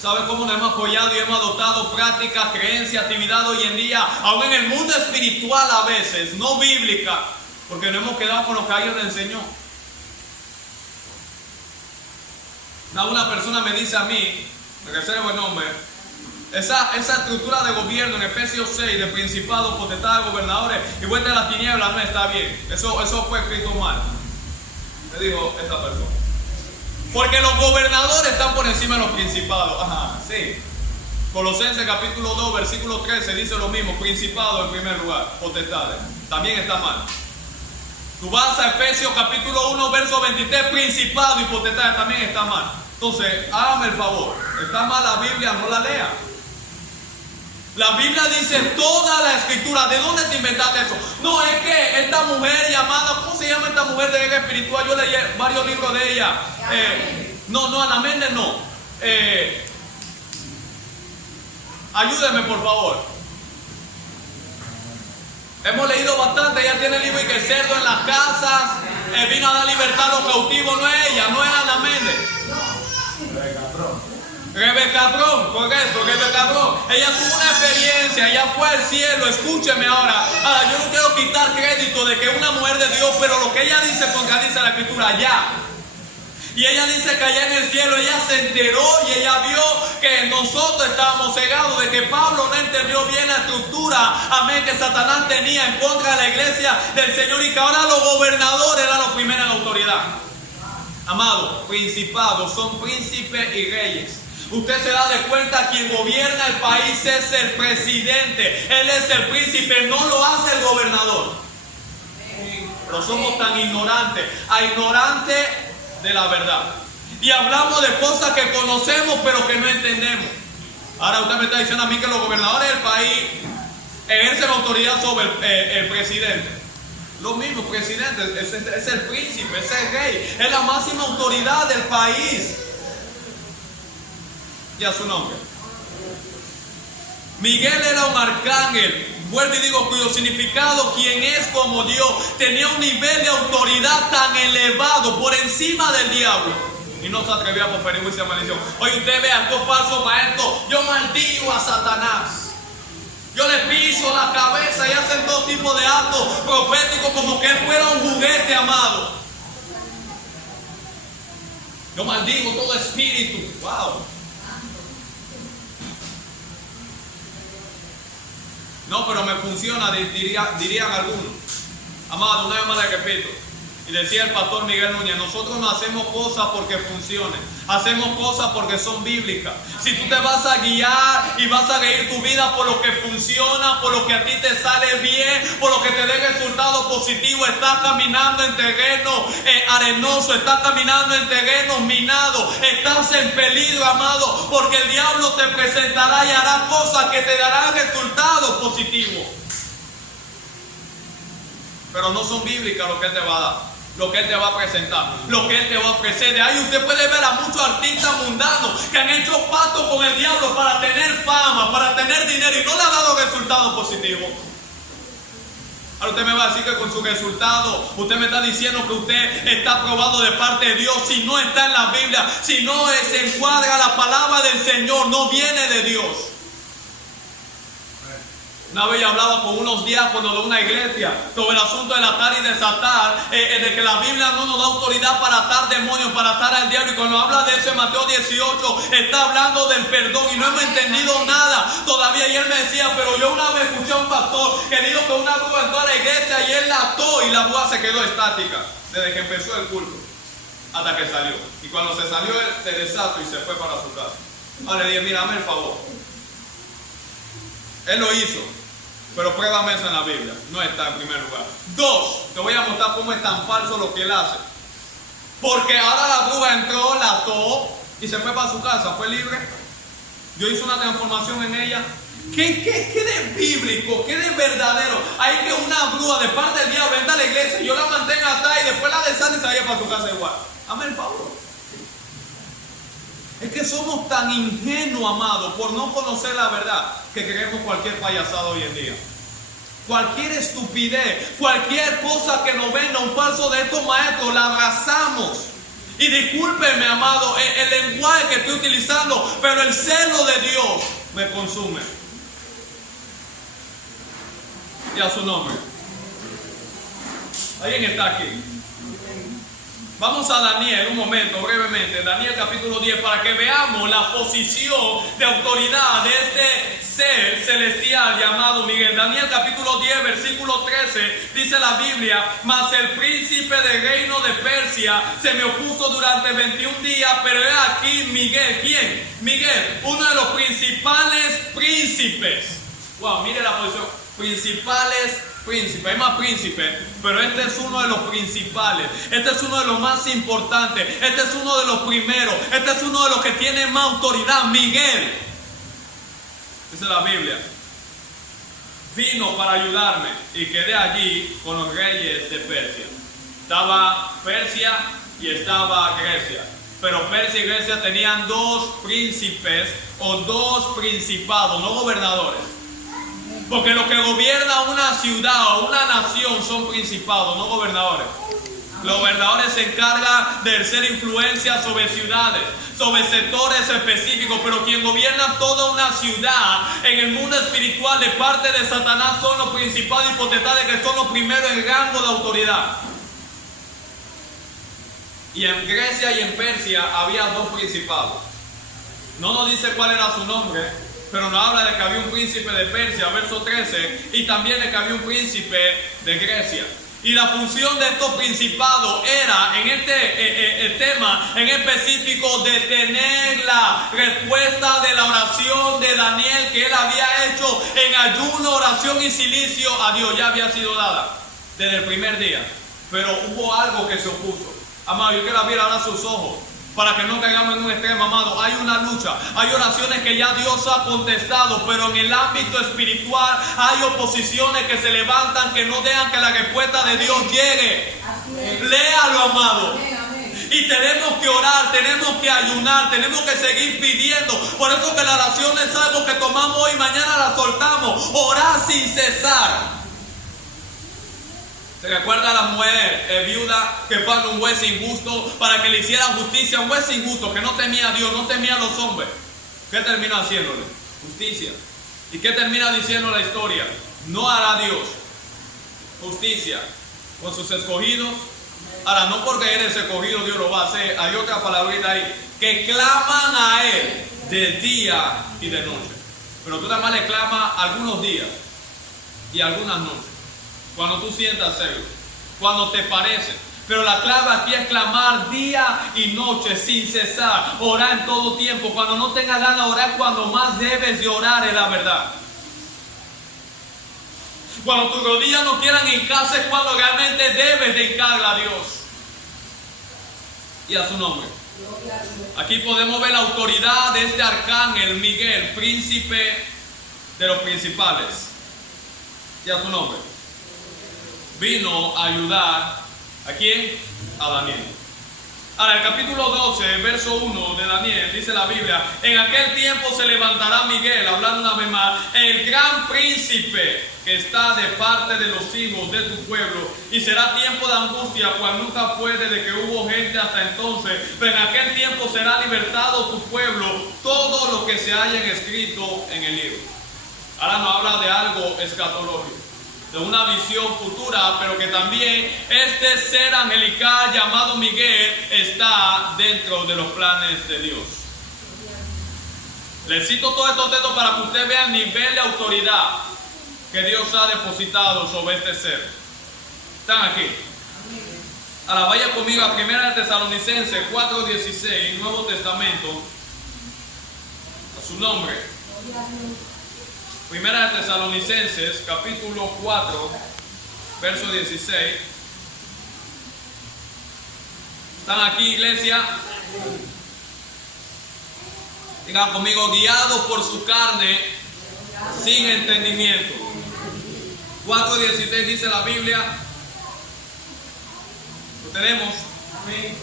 ¿Sabe cómo nos hemos apoyado y hemos adoptado prácticas, creencias, actividades hoy en día, aún en el mundo espiritual a veces, no bíblica, porque nos hemos quedado con lo que alguien nos enseñó? Una persona me dice a mí, me reservo el nombre, esa estructura de gobierno en Efesios 6, de principados, potestades, gobernadores y vuelta de las tinieblas, no está bien. Eso fue escrito mal, me dijo esta persona. Porque los gobernadores están por encima de los principados. Ajá, sí. Colosenses capítulo 2, versículo 13 dice lo mismo. Principado en primer lugar, potestades. También está mal. Tú vas a Efesios capítulo 1, verso 23. Principado y potestades también está mal. Entonces, hágame el favor. Está mal la Biblia, no la lea. La Biblia dice toda la escritura. ¿De dónde te inventaste eso? No, es que esta mujer llamada, ¿cómo se llama esta mujer de guerra espiritual? Yo leí varios libros de ella. No, Ana Méndez no. Ayúdeme por favor. Hemos leído bastante. Ella tiene el libro y que cerdo en las casas. vino a dar libertad a los cautivos, no es ella, no es Ana Méndez. Rebeca Bron, correcto, Rebeca Bron. Ella tuvo una experiencia, ella fue al cielo, escúcheme ahora. Yo no quiero quitar crédito de que es una mujer de Dios, pero lo que ella dice contradice la escritura allá. Y ella dice que allá en el cielo ella se enteró y ella vio que nosotros estábamos cegados, de que Pablo no entendió bien la estructura, amén, que Satanás tenía en contra de la iglesia del Señor, y que ahora los gobernadores eran los primeros en autoridad. Amados, principados son príncipes y reyes. Usted se da de cuenta, quien gobierna el país es el presidente, él es el príncipe, no lo hace el gobernador. Pero somos tan ignorantes de la verdad. Y hablamos de cosas que conocemos pero que no entendemos. Ahora usted me está diciendo a mí que los gobernadores del país ejercen autoridad sobre el presidente. Lo mismo, presidente, es el príncipe, es el rey, es la máxima autoridad del país. Y a su nombre. Miguel era un arcángel, vuelvo y digo, cuyo significado, quien es como Dios, tenía un nivel de autoridad tan elevado por encima del diablo, y no se atrevía a proferir juicio de maldición. Oye, usted ve a estos falsos maestros, yo maldigo a Satanás, yo le piso la cabeza, y hacen todo tipo de actos proféticos como que él fuera un juguete, amado. Yo maldigo todo espíritu. Wow. No, pero me funciona, dirían algunos. Amado, una vez más le repito. Y decía el pastor Miguel Núñez, nosotros no hacemos cosas porque funcionen. Hacemos cosas porque son bíblicas. Si tú te vas a guiar y vas a reír tu vida por lo que funciona, por lo que a ti te sale bien, por lo que te dé resultado positivo, estás caminando en terreno arenoso, estás caminando en terreno minado, estás en peligro, amado, porque el diablo te presentará y hará cosas que te darán resultados positivos. Pero no son bíblicas lo que él te va a dar, lo que él te va a presentar, lo que él te va a ofrecer. De ahí usted puede ver a muchos artistas mundanos que han hecho pactos con el diablo para tener fama, para tener dinero, y no le ha dado resultados positivos. Ahora usted me va a decir que con su resultado, usted me está diciendo que usted está aprobado de parte de Dios. Si no está en la Biblia, si no se encuadra la palabra del Señor, no viene de Dios. Una vez yo hablaba con unos diáconos de una iglesia sobre el asunto del atar y desatar, de que la Biblia no nos da autoridad para atar demonios, para atar al diablo. Y cuando habla de eso en Mateo 18, está hablando del perdón, y no hemos entendido nada todavía. Y él me decía, pero yo una vez escuché a un pastor que dijo que una bruja entró a la iglesia y él la ató, y la bruja se quedó estática desde que empezó el culto hasta que salió. Y cuando se salió, él se desató y se fue para su casa. Ahora le dije, mira, dame el favor. Él lo hizo, pero pruébame eso en la Biblia. No está en primer lugar. 2, te voy a mostrar cómo es tan falso lo que él hace. Porque ahora la bruja entró, la ató y se fue para su casa. Fue libre. Dios hizo una transformación en ella. ¿Qué de bíblico? ¿Qué de verdadero? Hay que una bruja de parte del diablo entra a la iglesia y yo la mantenga atrás y después la desane y se vaya para su casa igual. Hazme el favor. Es que somos tan ingenuos, amados, por no conocer la verdad, que creemos cualquier payasada hoy en día. Cualquier estupidez, cualquier cosa que nos venga un falso de estos maestros, la abrazamos. Y discúlpenme, amado, el lenguaje que estoy utilizando, pero el celo de Dios me consume. Y a su nombre. ¿Alguien está aquí? Vamos a Daniel un momento, brevemente. Daniel capítulo 10, para que veamos la posición de autoridad de este ser celestial llamado Miguel. Daniel capítulo 10, versículo 13, dice la Biblia: mas el príncipe del reino de Persia se me opuso durante 21 días, pero he aquí Miguel. ¿Quién? Miguel, uno de los principales príncipes. Wow, mire la posición. Principales príncipes, hay más príncipes, pero este es uno de los principales, este es uno de los más importantes, este es uno de los primeros, este es uno de los que tiene más autoridad. Miguel, dice la Biblia, vino para ayudarme y quedé allí con los reyes de Persia. Estaba Persia y estaba Grecia, pero Persia y Grecia tenían dos príncipes o dos principados, no gobernadores. Porque lo que gobierna una ciudad o una nación son principados, no gobernadores. Los gobernadores se encargan de ejercer influencia sobre ciudades, sobre sectores específicos, pero quien gobierna toda una ciudad en el mundo espiritual de parte de Satanás son los principados y potestades, que son los primeros en rango de autoridad. Y en Grecia y en Persia había dos principados. No nos dice cuál era su nombre, pero nos habla de que había un príncipe de Persia, verso 13, y también de que había un príncipe de Grecia. Y la función de estos principados era, en este tema en específico, detener la respuesta de la oración de Daniel que él había hecho en ayuno, oración y silicio a Dios. Ya había sido dada desde el primer día, pero hubo algo que se opuso. Amado, yo quiero abrir ahora sus ojos para que no caigamos en un extremo, amado. Hay una lucha, hay oraciones que ya Dios ha contestado, pero en el ámbito espiritual hay oposiciones que se levantan, que no dejan que la respuesta de Dios llegue. Léalo, amado. Y tenemos que orar, tenemos que ayunar, tenemos que seguir pidiendo. Por eso que la oración es algo que tomamos hoy, mañana la soltamos. Orar sin cesar. ¿Se recuerda a la mujer viuda que fue a un juez injusto para que le hiciera justicia? Un juez injusto que no temía a Dios, no temía a los hombres. ¿Qué terminó haciéndole? Justicia. ¿Y qué termina diciendo la historia? No hará Dios justicia con sus escogidos. Ahora, no porque eres escogido Dios lo va a hacer. Hay otra palabrita ahí, que claman a Él de día y de noche. Pero tú nada más le clamas algunos días y algunas noches, cuando tú sientas hacerlo, cuando te parece. Pero la clave aquí es clamar día y noche sin cesar, orar en todo tiempo. Cuando no tengas ganas de orar, cuando más debes de orar, es la verdad. Cuando tus rodillas no quieran hincarse, es cuando realmente debes de hincarle a Dios y a su nombre. Aquí podemos ver la autoridad de este arcángel Miguel, príncipe de los principales, y a su nombre. Vino a ayudar ¿a quién? A Daniel. Ahora, el capítulo 12, verso 1 de Daniel, dice la Biblia: en aquel tiempo se levantará Miguel, hablando una vez más, el gran príncipe que está de parte de los hijos de tu pueblo, y será tiempo de angustia, cual nunca fue desde que hubo gente hasta entonces, pero en aquel tiempo será libertado tu pueblo, todo lo que se haya escrito en el libro. Ahora nos habla de algo escatológico, de una visión futura, pero que también este ser angelical llamado Miguel está dentro de los planes de Dios. Les cito todos estos textos para que usted vea el nivel de autoridad que Dios ha depositado sobre este ser. Están aquí. Ahora vaya conmigo a 1 Tesalonicenses 4:16, Nuevo Testamento, a su nombre. 1 Tesalonicenses, capítulo 4, verso 16. ¿Están aquí, iglesia? Digan conmigo: guiados por su carne, sin entendimiento. 4:16 dice la Biblia. ¿Lo tenemos? Amén.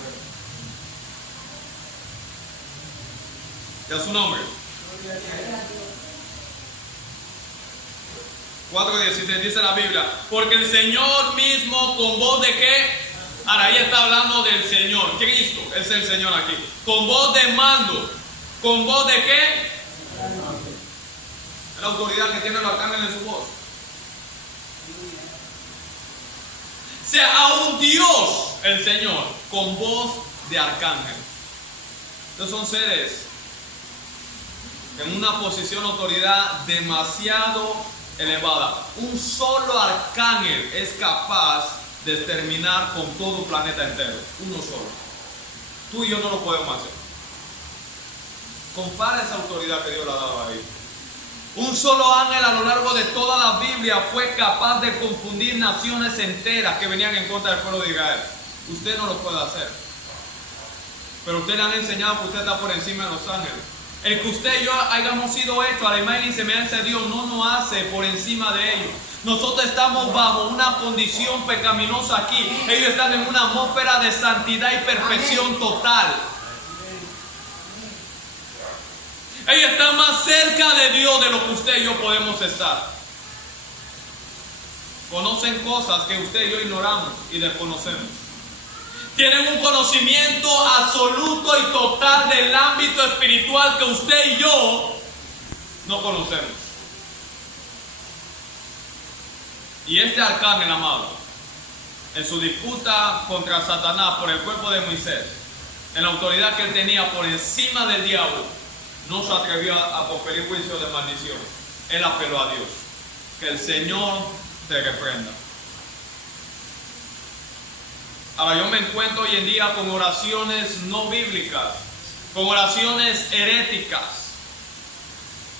¿Y a su nombre? 4:16 dice la Biblia: porque el Señor mismo con voz de qué. Ahora ahí está hablando del Señor, Cristo es el Señor aquí. Con voz de mando. ¿Con voz de qué? Es la autoridad que tiene los ángeles en su voz. O sea, a un Dios, el Señor, con voz de arcángel. Estos son seres en una posición de autoridad demasiado elevada. Un solo arcángel es capaz de exterminar con todo el planeta entero. Uno solo. Tú y yo no lo podemos hacer. Compara esa autoridad que Dios le ha dado ahí. Un solo ángel a lo largo de toda la Biblia fue capaz de confundir naciones enteras que venían en contra del pueblo de Israel. Usted no lo puede hacer. Pero usted le han enseñado que usted está por encima de los ángeles. El que usted y yo hayamos sido hechos a la imagen y semejanza de Dios no nos hace por encima de ellos. Nosotros estamos bajo una condición pecaminosa aquí. Ellos están en una atmósfera de santidad y perfección total. Ellos están más cerca de Dios de lo que usted y yo podemos estar. Conocen cosas que usted y yo ignoramos y desconocemos. Tienen un conocimiento absoluto y total del ámbito espiritual que usted y yo no conocemos. Y este arcángel, amado, en su disputa contra Satanás por el cuerpo de Moisés, en la autoridad que él tenía por encima del diablo, no se atrevió a proferir juicio de maldición. Él apeló a Dios. Que el Señor te reprenda. Ahora, yo me encuentro hoy en día con oraciones no bíblicas, con oraciones heréticas,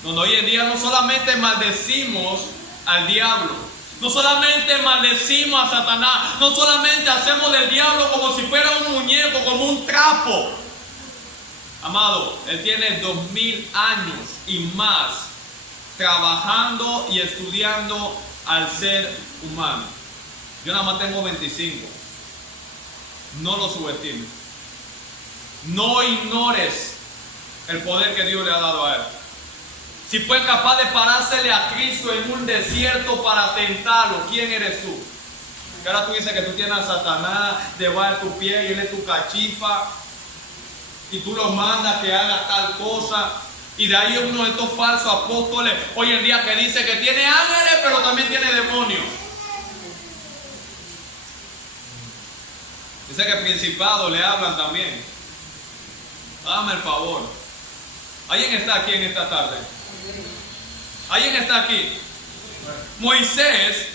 donde hoy en día no solamente maldecimos al diablo, no solamente maldecimos a Satanás, no solamente hacemos del diablo como si fuera un muñeco, como un trapo. Amado, él tiene 2000 años y más trabajando y estudiando al ser humano. Yo nada más tengo 25. No lo subestimes. No ignores el poder que Dios le ha dado a él. Si fue capaz de parársele a Cristo en un desierto para tentarlo, ¿quién eres tú? Que ahora tú dices que tú tienes a Satanás debajo de tu pie y él es tu cachifa, y tú lo mandas que haga tal cosa. Y de ahí uno de estos falsos apóstoles hoy en día que dice que tiene ángeles pero también tiene demonios. Dice que principados le hablan también. Hágame el favor. ¿Alguien está aquí en esta tarde? ¿Alguien está aquí? Moisés,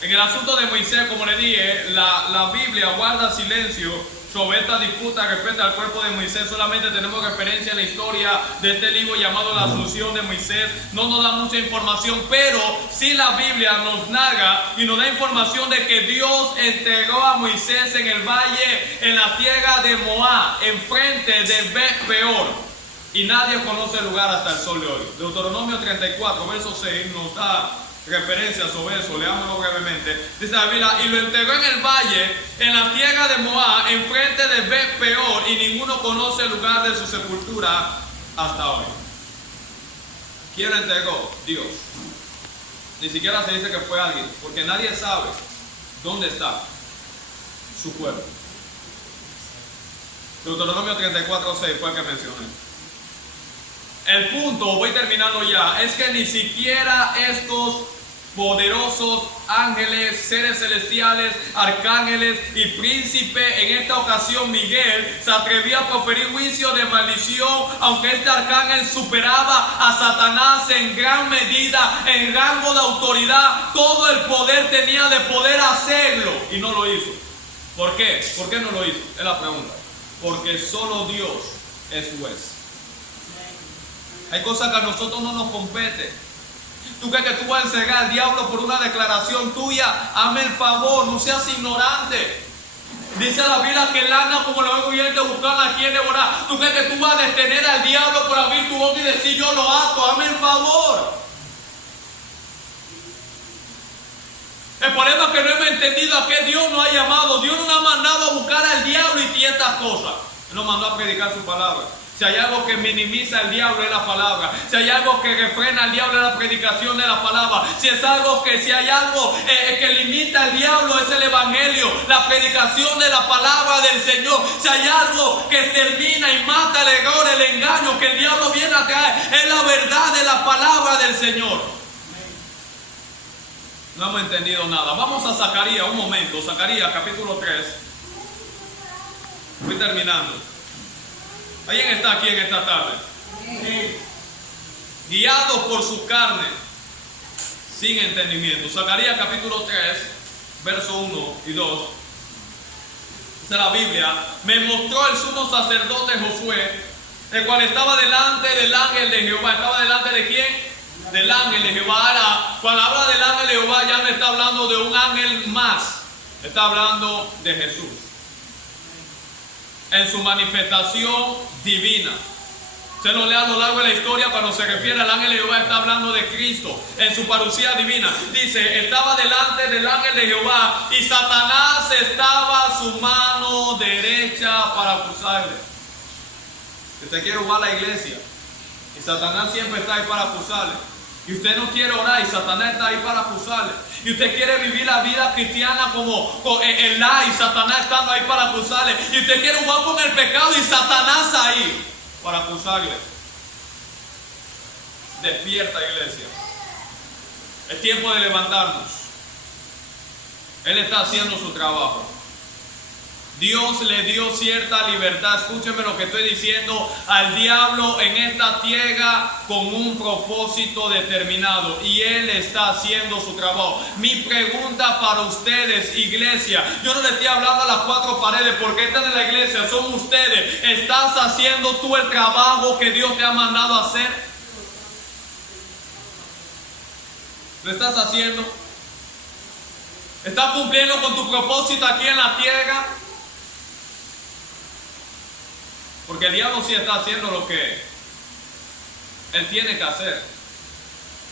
en el asunto de Moisés, como le dije, la Biblia guarda silencio sobre esta disputa respecto al cuerpo de Moisés. Solamente tenemos referencia en la historia de este libro llamado La Asunción de Moisés. No nos da mucha información, pero sí la Biblia nos narra y nos da información de que Dios entregó a Moisés en el valle, en la tierra de Moab, enfrente de Bet-peor. Y nadie conoce el lugar hasta el sol de hoy. Deuteronomio 34, verso 6, nos da referencia sobre eso. Leámoslo brevemente. Dice la Biblia: y lo entregó en el valle, en la tierra de Moab, enfrente de Bet-peor, y ninguno conoce el lugar de su sepultura hasta hoy. ¿Quién lo entregó? Dios. Ni siquiera se dice que fue alguien, porque nadie sabe dónde está su cuerpo. Deuteronomio 34, 6 fue el que mencioné. El punto, voy terminando ya, es que ni siquiera estos poderosos ángeles, seres celestiales, arcángeles y príncipes, en esta ocasión Miguel, se atrevió a proferir juicio de maldición, aunque este arcángel superaba a Satanás en gran medida, en rango de autoridad. Todo el poder tenía de poder hacerlo y no lo hizo. ¿Por qué? ¿Por qué no lo hizo? Es la pregunta. Porque solo Dios es juez. Hay cosas que a nosotros no nos competen. ¿Tú crees que tú vas a encerrar al diablo por una declaración tuya? Hazme el favor, no seas ignorante. Dice la Biblia que el asna como la oveja huyente buscan a quien devorar. ¿Tú crees que tú vas a detener al diablo por abrir tu boca y decir yo lo ato? Hazme el favor. El problema es que no hemos entendido a qué Dios nos ha llamado. Dios no nos ha mandado a buscar al diablo y estas cosas. Él nos mandó a predicar su palabra. Si hay algo que minimiza al diablo es la palabra. Si hay algo que refrena al diablo es la predicación de la palabra. Si hay algo que limita al diablo es el evangelio, la predicación de la palabra del Señor. Si hay algo que termina y mata el error, el engaño que el diablo viene a traer, es la verdad de la palabra del Señor. No hemos entendido nada. Vamos a Zacarías un momento. Zacarías capítulo 3. Voy terminando. ¿Alguien está aquí en esta tarde? Sí. Guiados por su carne, sin entendimiento. Zacarías capítulo 3, verso 1 y 2. Dice la Biblia: me mostró el sumo sacerdote Josué, el cual estaba delante del ángel de Jehová. ¿Estaba delante de quién? Del ángel de Jehová. Ahora, cuando habla del ángel de Jehová, ya no está hablando de un ángel más. Está hablando de Jesús. En su manifestación divina. Se lo lee a lo largo de la historia. Cuando se refiere al ángel de Jehová, está hablando de Cristo en su parucía divina. Dice: estaba delante del ángel de Jehová y Satanás estaba a su mano derecha para acusarle. Usted quiere jugar a la iglesia y Satanás siempre está ahí para acusarle. Y usted no quiere orar y Satanás está ahí para acusarle. Y usted quiere vivir la vida cristiana como el y Satanás estando ahí para acusarle. Y usted quiere jugar con el pecado y Satanás ahí para acusarle. Despierta, iglesia. Es tiempo de levantarnos. Él está haciendo su trabajo. Dios le dio cierta libertad. Escúcheme lo que estoy diciendo. Al diablo en esta tierra con un propósito determinado. Y él está haciendo su trabajo. Mi pregunta para ustedes, iglesia. Yo no le estoy hablando a las cuatro paredes porque están en la iglesia. Son ustedes. ¿Estás haciendo tú el trabajo que Dios te ha mandado a hacer? ¿Lo estás haciendo? ¿Estás cumpliendo con tu propósito aquí en la tierra? Porque el diablo sí está haciendo lo que él tiene que hacer.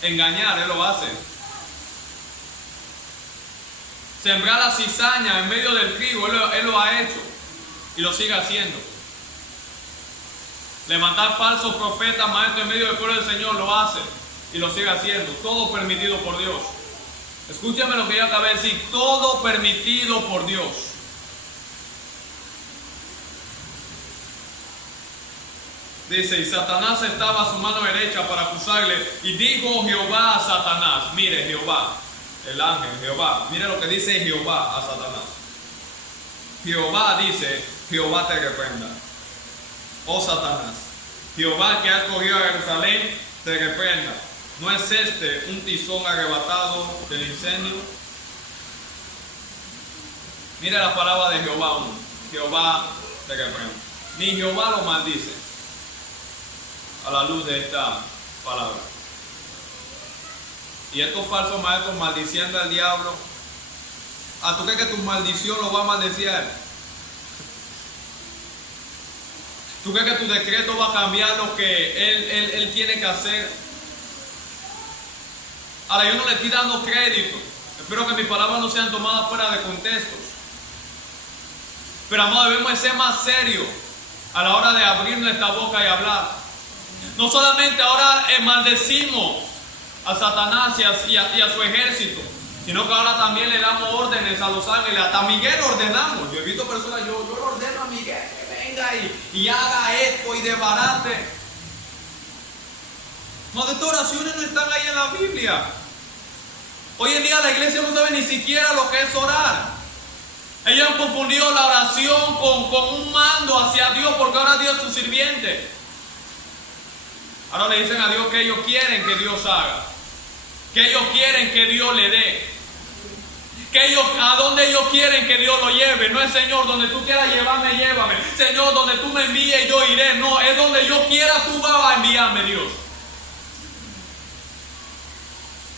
Engañar, él lo hace. Sembrar la cizaña en medio del trigo, él lo ha hecho. Y lo sigue haciendo. Levantar falsos profetas, maestros en medio del pueblo del Señor, lo hace. Y lo sigue haciendo. Todo permitido por Dios. Escúchame lo que yo acabé de decir. Todo permitido por Dios. Dice, y Satanás estaba a su mano derecha para acusarle. Y dijo Jehová a Satanás. Mire, Jehová, el ángel, Jehová. Mire lo que dice Jehová a Satanás. Jehová dice, Jehová te reprenda. Oh Satanás, Jehová que ha escogido a Jerusalén, te reprenda. ¿No es este un tizón arrebatado del incendio? Mire la palabra de Jehová. Jehová te reprenda. Ni Jehová lo maldice. A la luz de esta palabra. Y estos falsos maestros maldiciendo al diablo. ¿Tú crees que tu maldición lo va a maldecir a él? ¿Tú crees que tu decreto va a cambiar lo que él tiene que hacer? Ahora, yo no le estoy dando crédito. Espero que mis palabras no sean tomadas fuera de contextos. Pero, amado, debemos ser más serios a la hora de abrir nuestra boca y hablar. No solamente ahora maldecimos a Satanás y a su ejército, sino que ahora también le damos órdenes a los ángeles. Hasta a Miguel ordenamos. Yo he visto personas, yo le ordeno a Miguel que venga y haga esto y desbarate. No, de estas oraciones no están ahí en la Biblia. Hoy en día la iglesia no sabe ni siquiera lo que es orar. Ellos han confundido la oración con un mando hacia Dios, porque ahora Dios es su sirviente. Ahora le dicen a Dios que ellos quieren que Dios haga, que ellos quieren que Dios le dé, a dónde ellos quieren que Dios lo lleve. No es, Señor, donde tú quieras llevarme, llévame. Señor, donde tú me envíes, yo iré. No, es donde yo quiera, tú vas a enviarme, Dios.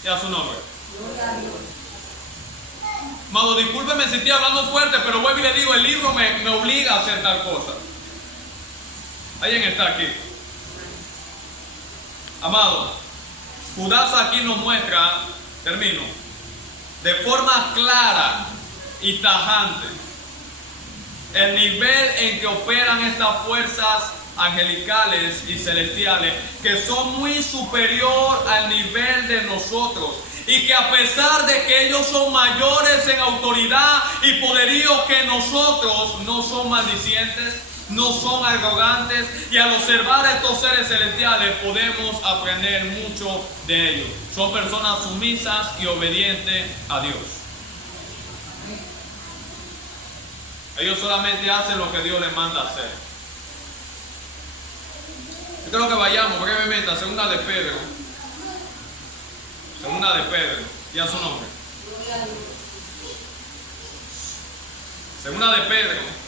Y a su nombre. Amado, discúlpeme si estoy hablando fuerte, pero vuelvo y le digo, el libro me obliga a hacer tal cosa. ¿Alguien está aquí? Amado, Judas aquí nos muestra, termino, de forma clara y tajante el nivel en que operan estas fuerzas angelicales y celestiales, que son muy superior al nivel de nosotros, y que a pesar de que ellos son mayores en autoridad y poderío que nosotros, no son maldicientes, no son arrogantes, y al observar a estos seres celestiales podemos aprender mucho de ellos. Son personas sumisas y obedientes a Dios. Ellos solamente hacen lo que Dios les manda hacer. Yo creo que vayamos brevemente a Segunda de Pedro. Segunda de Pedro, ya su nombre. Segunda de Pedro.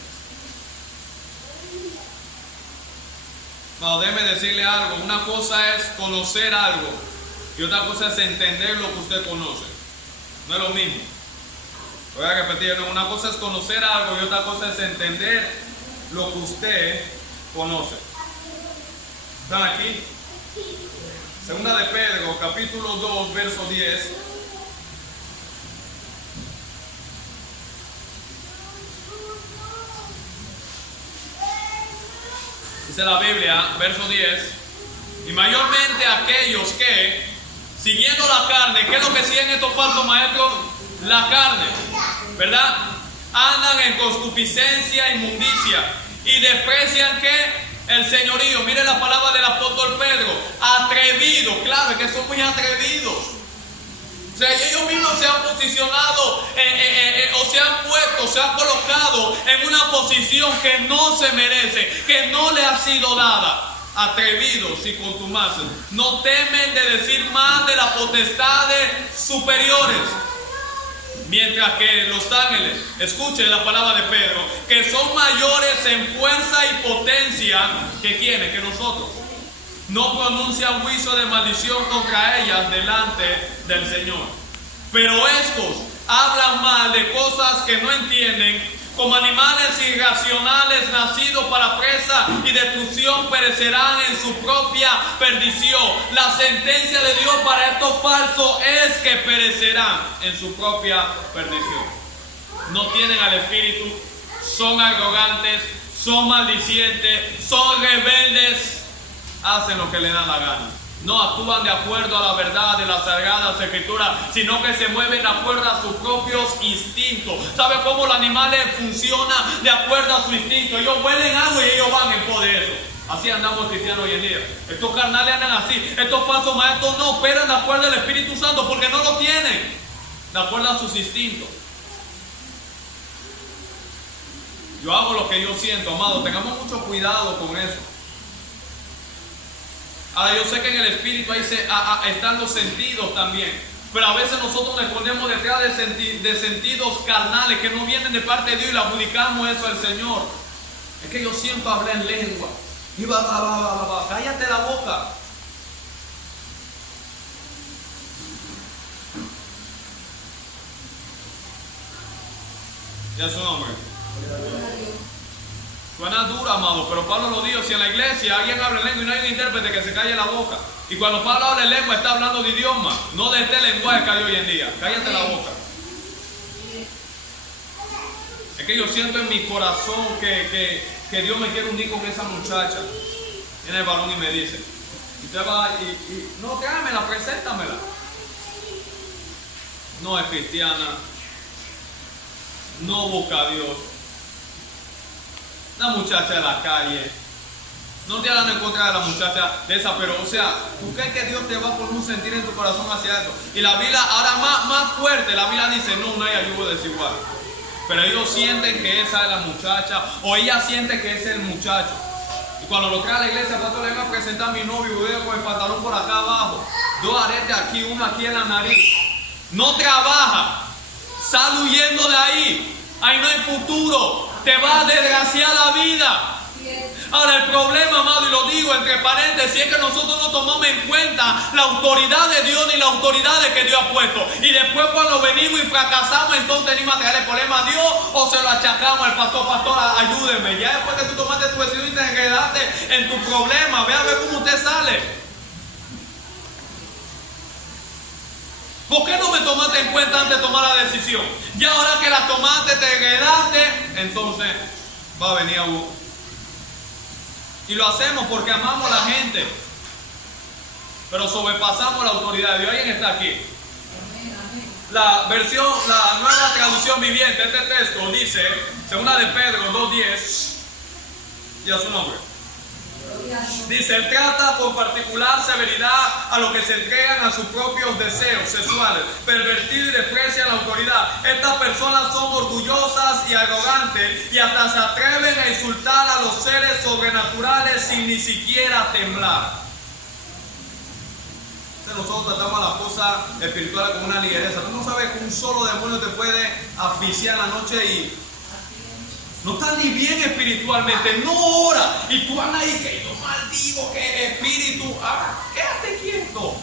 No, déjeme decirle algo. Una cosa es conocer algo y otra cosa es entender lo que usted conoce. No es lo mismo. Voy a repetir, una cosa es conocer algo y otra cosa es entender lo que usted conoce. ¿Están aquí? Segunda de Pedro, capítulo 2, verso 10. Dice la Biblia, verso 10, y mayormente aquellos que, siguiendo la carne. ¿Qué es lo que siguen estos falsos maestros? La carne, ¿verdad? Andan en concupiscencia, inmundicia, y desprecian ¿qué? El señorío. Miren la palabra del apóstol Pedro, atrevido. Claro, es que son muy atrevidos. O sea, ellos mismos se han posicionado o se han puesto, se han colocado en una posición que no se merece, que no le ha sido dada. Atrevidos y contumaces, no temen de decir más de las potestades superiores. Mientras que los ángeles, escuchen la palabra de Pedro, que son mayores en fuerza y potencia que quienes, que nosotros, no pronuncian juicio de maldición contra ellas delante del Señor. Pero estos hablan mal de cosas que no entienden, como animales irracionales nacidos para presa y destrucción, perecerán en su propia perdición. La sentencia de Dios para estos falsos es que perecerán en su propia perdición. No tienen al Espíritu, son arrogantes, son maldicientes, son rebeldes, hacen lo que le da la gana. No actúan de acuerdo a la verdad de las sagradas escrituras, sino que se mueven de acuerdo a sus propios instintos. ¿Sabe cómo los animales funcionan? De acuerdo a su instinto. Ellos huelen algo y ellos van en pos de eso. Así andamos cristianos hoy en día. Estos carnales andan así. Estos falsos maestros no operan de acuerdo al Espíritu Santo porque no lo tienen. De acuerdo a sus instintos. Yo hago lo que yo siento, amado. Tengamos mucho cuidado con eso. Ahora yo sé que en el espíritu ahí están los sentidos también, pero a veces nosotros nos ponemos detrás de sentidos carnales que no vienen de parte de Dios y le adjudicamos eso al Señor. Es que yo siento hablar en lengua y cállate la boca. Ya su nombre. Suena duro, amado, pero Pablo lo dijo. Si en la iglesia alguien habla en lengua y no hay un intérprete, que se calle la boca. Y cuando Pablo habla en lengua, está hablando de idioma, no de este lenguaje que hay hoy en día. Cállate la boca. Es que yo siento en mi corazón que Dios me quiere unir con esa muchacha. Viene el varón y me dice, y usted va no, tráemela, preséntamela. No es cristiana, no busca a Dios. Una muchacha de la calle. No te hagan en contra de la muchacha de esa, pero o sea, ¿tú crees que Dios te va a poner un sentir en tu corazón hacia eso? Y la Biblia, ahora más fuerte, la Biblia dice, no hay ayuda desigual. Pero ellos sienten que esa es la muchacha, o ella siente que ese es el muchacho. Y cuando lo trae a la iglesia, el pastor le va a presentar a mi novio, y voy con el pantalón por acá abajo, 2 aretes aquí, uno aquí en la nariz. No trabaja, sal huyendo de ahí. Ahí no hay futuro. Te va a desgraciar la vida. Ahora el problema, amado, y lo digo entre paréntesis, es que nosotros no tomamos en cuenta la autoridad de Dios ni la autoridad de que Dios ha puesto. Y después cuando venimos y fracasamos, entonces venimos a traer el problema a Dios o se lo achacamos al pastor, ayúdeme. Ya después que tú tomaste tu decisión y te enredaste en tu problema, ve a ver cómo usted sale. ¿Por qué no me tomaste en cuenta antes de tomar la decisión? Y ahora que la tomaste, te quedaste, entonces va a venir a vos. Y lo hacemos porque amamos a la gente, pero sobrepasamos la autoridad de Dios. ¿Alguien está aquí? La nueva traducción viviente, este texto dice, segunda de Pedro 2:10, y a su nombre. Dice, él trata con particular severidad a los que se entregan a sus propios deseos sexuales, pervertidos y desprecian la autoridad. Estas personas son orgullosas y arrogantes y hasta se atreven a insultar a los seres sobrenaturales sin ni siquiera temblar. Nosotros tratamos la cosa espiritual con una ligereza. Tú no sabes que un solo demonio te puede asfixiar la noche y no estás ni bien espiritualmente, no ora. Y tú andas ahí que yo maldigo que espíritu. Quédate quieto.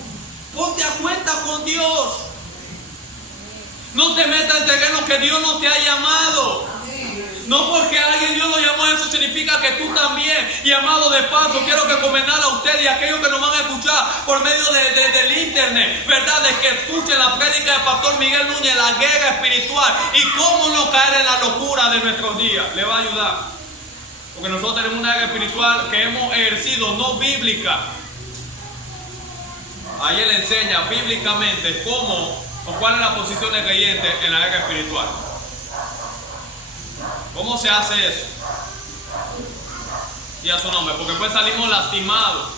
Ponte a cuenta con Dios. No te metas en terrenos que Dios no te ha llamado. No porque alguien Dios lo llamó, eso significa que tú también. Y amado, de paso, quiero recomendar a ustedes y a aquellos que nos van a escuchar por medio del internet, ¿verdad? De que escuchen la prédica del pastor Miguel Núñez, la guerra espiritual y cómo no caer en la locura de nuestros días. Le va a ayudar. Porque nosotros tenemos una guerra espiritual que hemos ejercido, no bíblica. Ahí él enseña bíblicamente cómo o cuál es la posición del creyente en la guerra espiritual. ¿Cómo se hace eso? Y a su nombre, porque después salimos lastimados.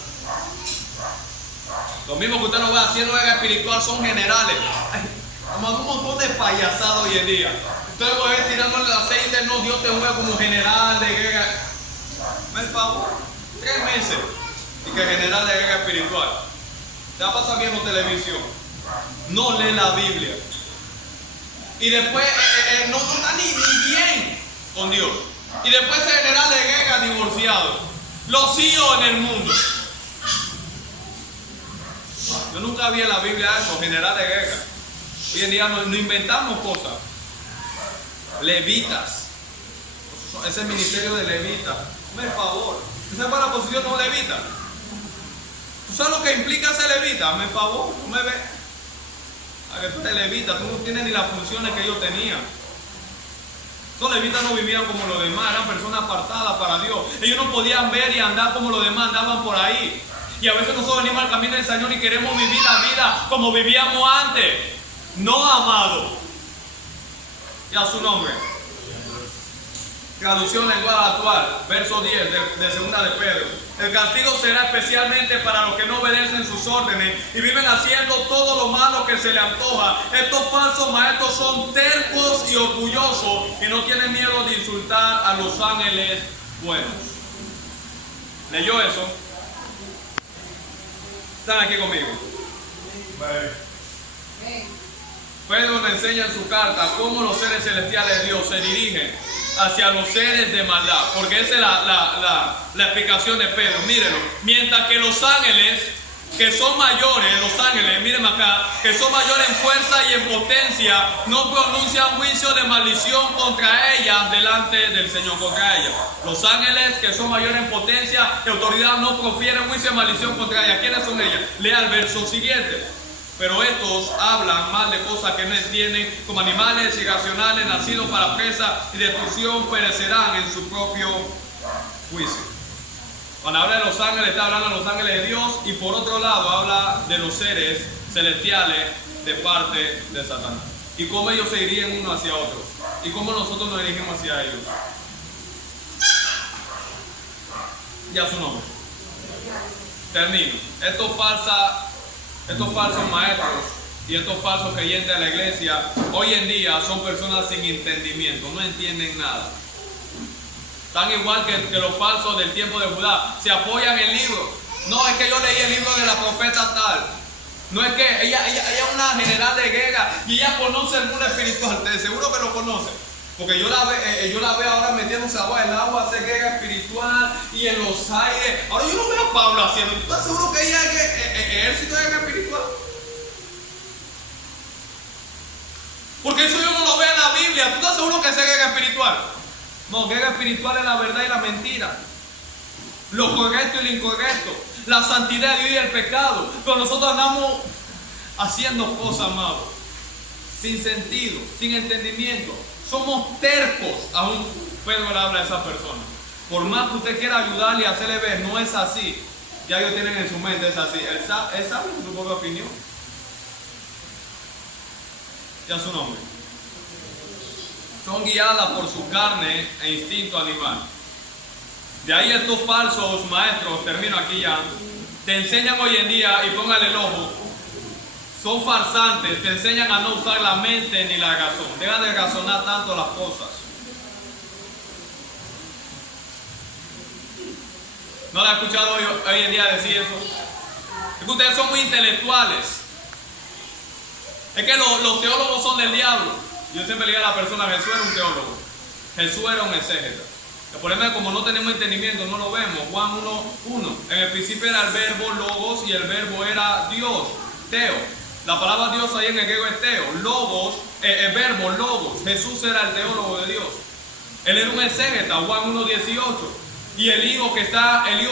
Lo mismo que usted no ve haciendo guerra espiritual son generales. Hay un montón de payasadas hoy en día. Usted lo ve tirándole el aceite, no, Dios te juega como general de guerra. Me favor, 3 meses y que general de guerra espiritual. Te va a pasar viendo televisión, no lee la Biblia y después no está ni bien con Dios. Y después ese general de guerra divorciado, los hijos en el mundo. Yo nunca vi en la Biblia eso, general de guerra. Hoy en día no inventamos cosas. Levitas, ese ministerio de levitas, por favor, ¿usted sabe la posición de un levita? ¿Tú sabes lo que implica ser levita? Hazme favor, no me ves. A que tú eres levita, tú no tienes ni las funciones que ellos tenían. Esos levitas no vivían como los demás, eran personas apartadas para Dios. Ellos no podían ver y andar como los demás andaban por ahí. Y a veces nosotros venimos al camino del Señor y queremos vivir la vida como vivíamos antes. No, amado. Y a su nombre. Traducción lenguaje actual, verso 10 de segunda de Pedro. El castigo será especialmente para los que no obedecen sus órdenes y viven haciendo todo lo malo que se le antoja. Estos falsos maestros son tercos y orgullosos y no tienen miedo de insultar a los ángeles buenos. ¿Leyó eso? ¿Están aquí conmigo? Pedro nos enseña en su carta cómo los seres celestiales de Dios se dirigen hacia los seres de maldad, porque esa es la explicación de Pedro. Mírenlo, mientras que los ángeles que son mayores, los ángeles, mírenme acá, que son mayores en fuerza y en potencia, no pronuncian juicio de maldición contra ellas delante del Señor, contra ellas. Los ángeles que son mayores en potencia y autoridad no profieren juicio de maldición contra ellas. ¿Quiénes son ellas? Lea el verso siguiente. Pero estos hablan mal de cosas que no entienden, como animales irracionales nacidos para presa y destrucción perecerán en su propio juicio. Cuando habla de los ángeles, está hablando de los ángeles de Dios, y por otro lado habla de los seres celestiales de parte de Satanás. Y cómo ellos se dirigen uno hacia otro. Y cómo nosotros nos dirigimos hacia ellos. Ya su nombre. Termino. Estos falsos maestros y estos falsos creyentes de la iglesia hoy en día son personas sin entendimiento, no entienden nada. Tan igual que los falsos del tiempo de Judá, se apoyan en libros. No, es que yo leí el libro de la profeta tal. No es que ella es una general de guerra y ella conoce el mundo espiritual. Te seguro que lo conoce. Porque yo la veo ahora metiéndose abajo del agua, hacer guerra espiritual y en los aires. Ahora yo no veo a Pablo haciendo. ¿Tú estás seguro que ella es ejército de guerra espiritual? Porque eso yo no lo veo en la Biblia. ¿Tú estás seguro que es guerra espiritual? No, guerra espiritual es la verdad y la mentira. Lo correcto y lo incorrecto. La santidad de Dios y el pecado. Pero nosotros andamos haciendo cosas, amados, sin sentido, sin entendimiento. Somos tercos. Aún Pedro le habla a esa persona. Por más que usted quiera ayudarle y hacerle ver, no es así. Ya ellos tienen en su mente, es así. Él sabe su propia opinión. Ya su nombre. Son guiadas por su carne e instinto animal. De ahí estos falsos maestros, termino aquí ya, te enseñan hoy en día, y póngale el ojo, son farsantes, te enseñan a no usar la mente ni la razón. Deja de razonar tanto las cosas. ¿No la he escuchado hoy en día decir eso? Es que ustedes son muy intelectuales. Es que los teólogos son del diablo. Yo siempre le digo a la persona, Jesús era un teólogo. Jesús era un exégeta. El problema es que como no tenemos entendimiento, no lo vemos. Juan 1:1. En el principio era el verbo logos y el verbo era Dios, teo. La palabra Dios ahí en el griego es teo. Logos, el verbo logos. Jesús era el teólogo de Dios. Él era un exégeta, Juan 1:18. Y el hijo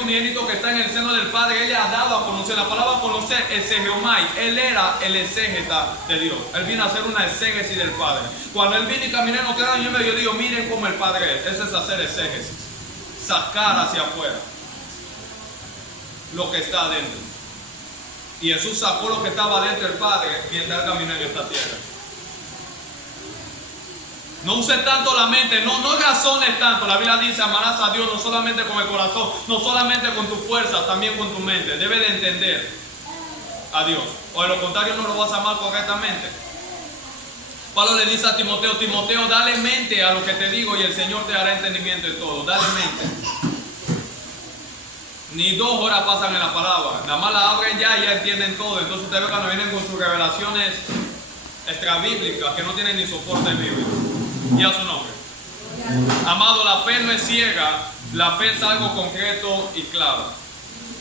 unigénito que está en el seno del Padre, él ha dado a conocer. La palabra conocer es exegeomai. Él era el exégeta de Dios. Él vino a hacer una exégesis del Padre. Cuando él vino y caminé en los terrenos, yo digo, miren cómo el Padre es. Ese es hacer exégesis. Sacar hacia afuera lo que está adentro. Y Jesús sacó lo que estaba dentro del Padre mientras Él caminó en esta tierra. No uses tanto la mente, no razones tanto. La Biblia dice, amarás a Dios no solamente con el corazón, no solamente con tu fuerza, también con tu mente. Debes de entender a Dios, o de lo contrario no lo vas a amar correctamente. Pablo le dice a Timoteo, Timoteo, dale mente a lo que te digo y el Señor te hará entendimiento de todo. Dale mente. Ni 2 horas pasan en la palabra, nada más la abren ya y ya entienden todo. Entonces ustedes ven cuando vienen con sus revelaciones extrabíblicas que no tienen ni soporte bíblico. Y a su nombre. Amado, la fe no es ciega, la fe es algo concreto y claro.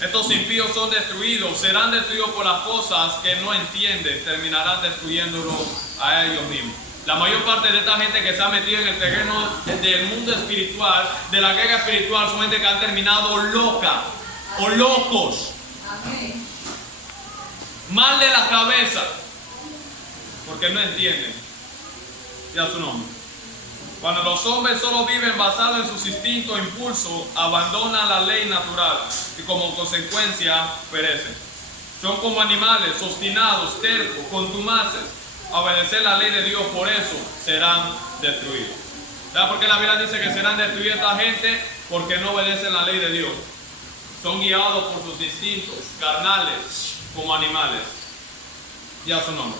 Estos impíos son destruidos, serán destruidos por las cosas que no entienden, terminarán destruyéndolo a ellos mismos. La mayor parte de esta gente que se ha metido en el terreno del mundo espiritual, de la guerra espiritual, son gente que han terminado loca o locos. Amén. Mal de la cabeza, porque no entienden. Ya su nombre. Cuando los hombres solo viven basados en sus instintos e impulsos, abandonan la ley natural y como consecuencia perecen. Son como animales obstinados, tercos, contumaces, a obedecer la ley de Dios, por eso serán destruidos. ¿Sabes por qué la Biblia dice que serán destruidos esta gente? Porque no obedecen la ley de Dios. Son guiados por sus instintos carnales como animales. Ya su nombre.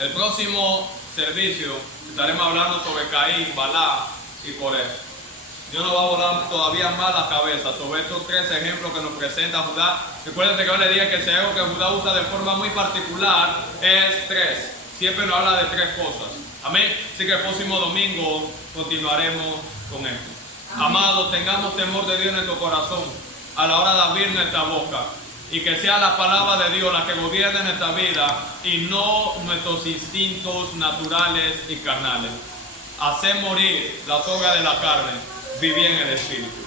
El próximo servicio estaremos hablando sobre Caín, Balá y Coré. Dios nos va a volar todavía más la cabeza sobre estos 3 ejemplos que nos presenta Judá. Recuerden que yo le dije que si algo que Judá usa de forma muy particular es 3. Siempre nos habla de 3 cosas. Amén. Así que el próximo domingo continuaremos con esto. Amados, tengamos temor de Dios en nuestro corazón a la hora de abrir nuestra boca. Y que sea la palabra de Dios la que gobierne nuestra vida y no nuestros instintos naturales y carnales. Hacer morir las obras de la carne, vivir en el Espíritu.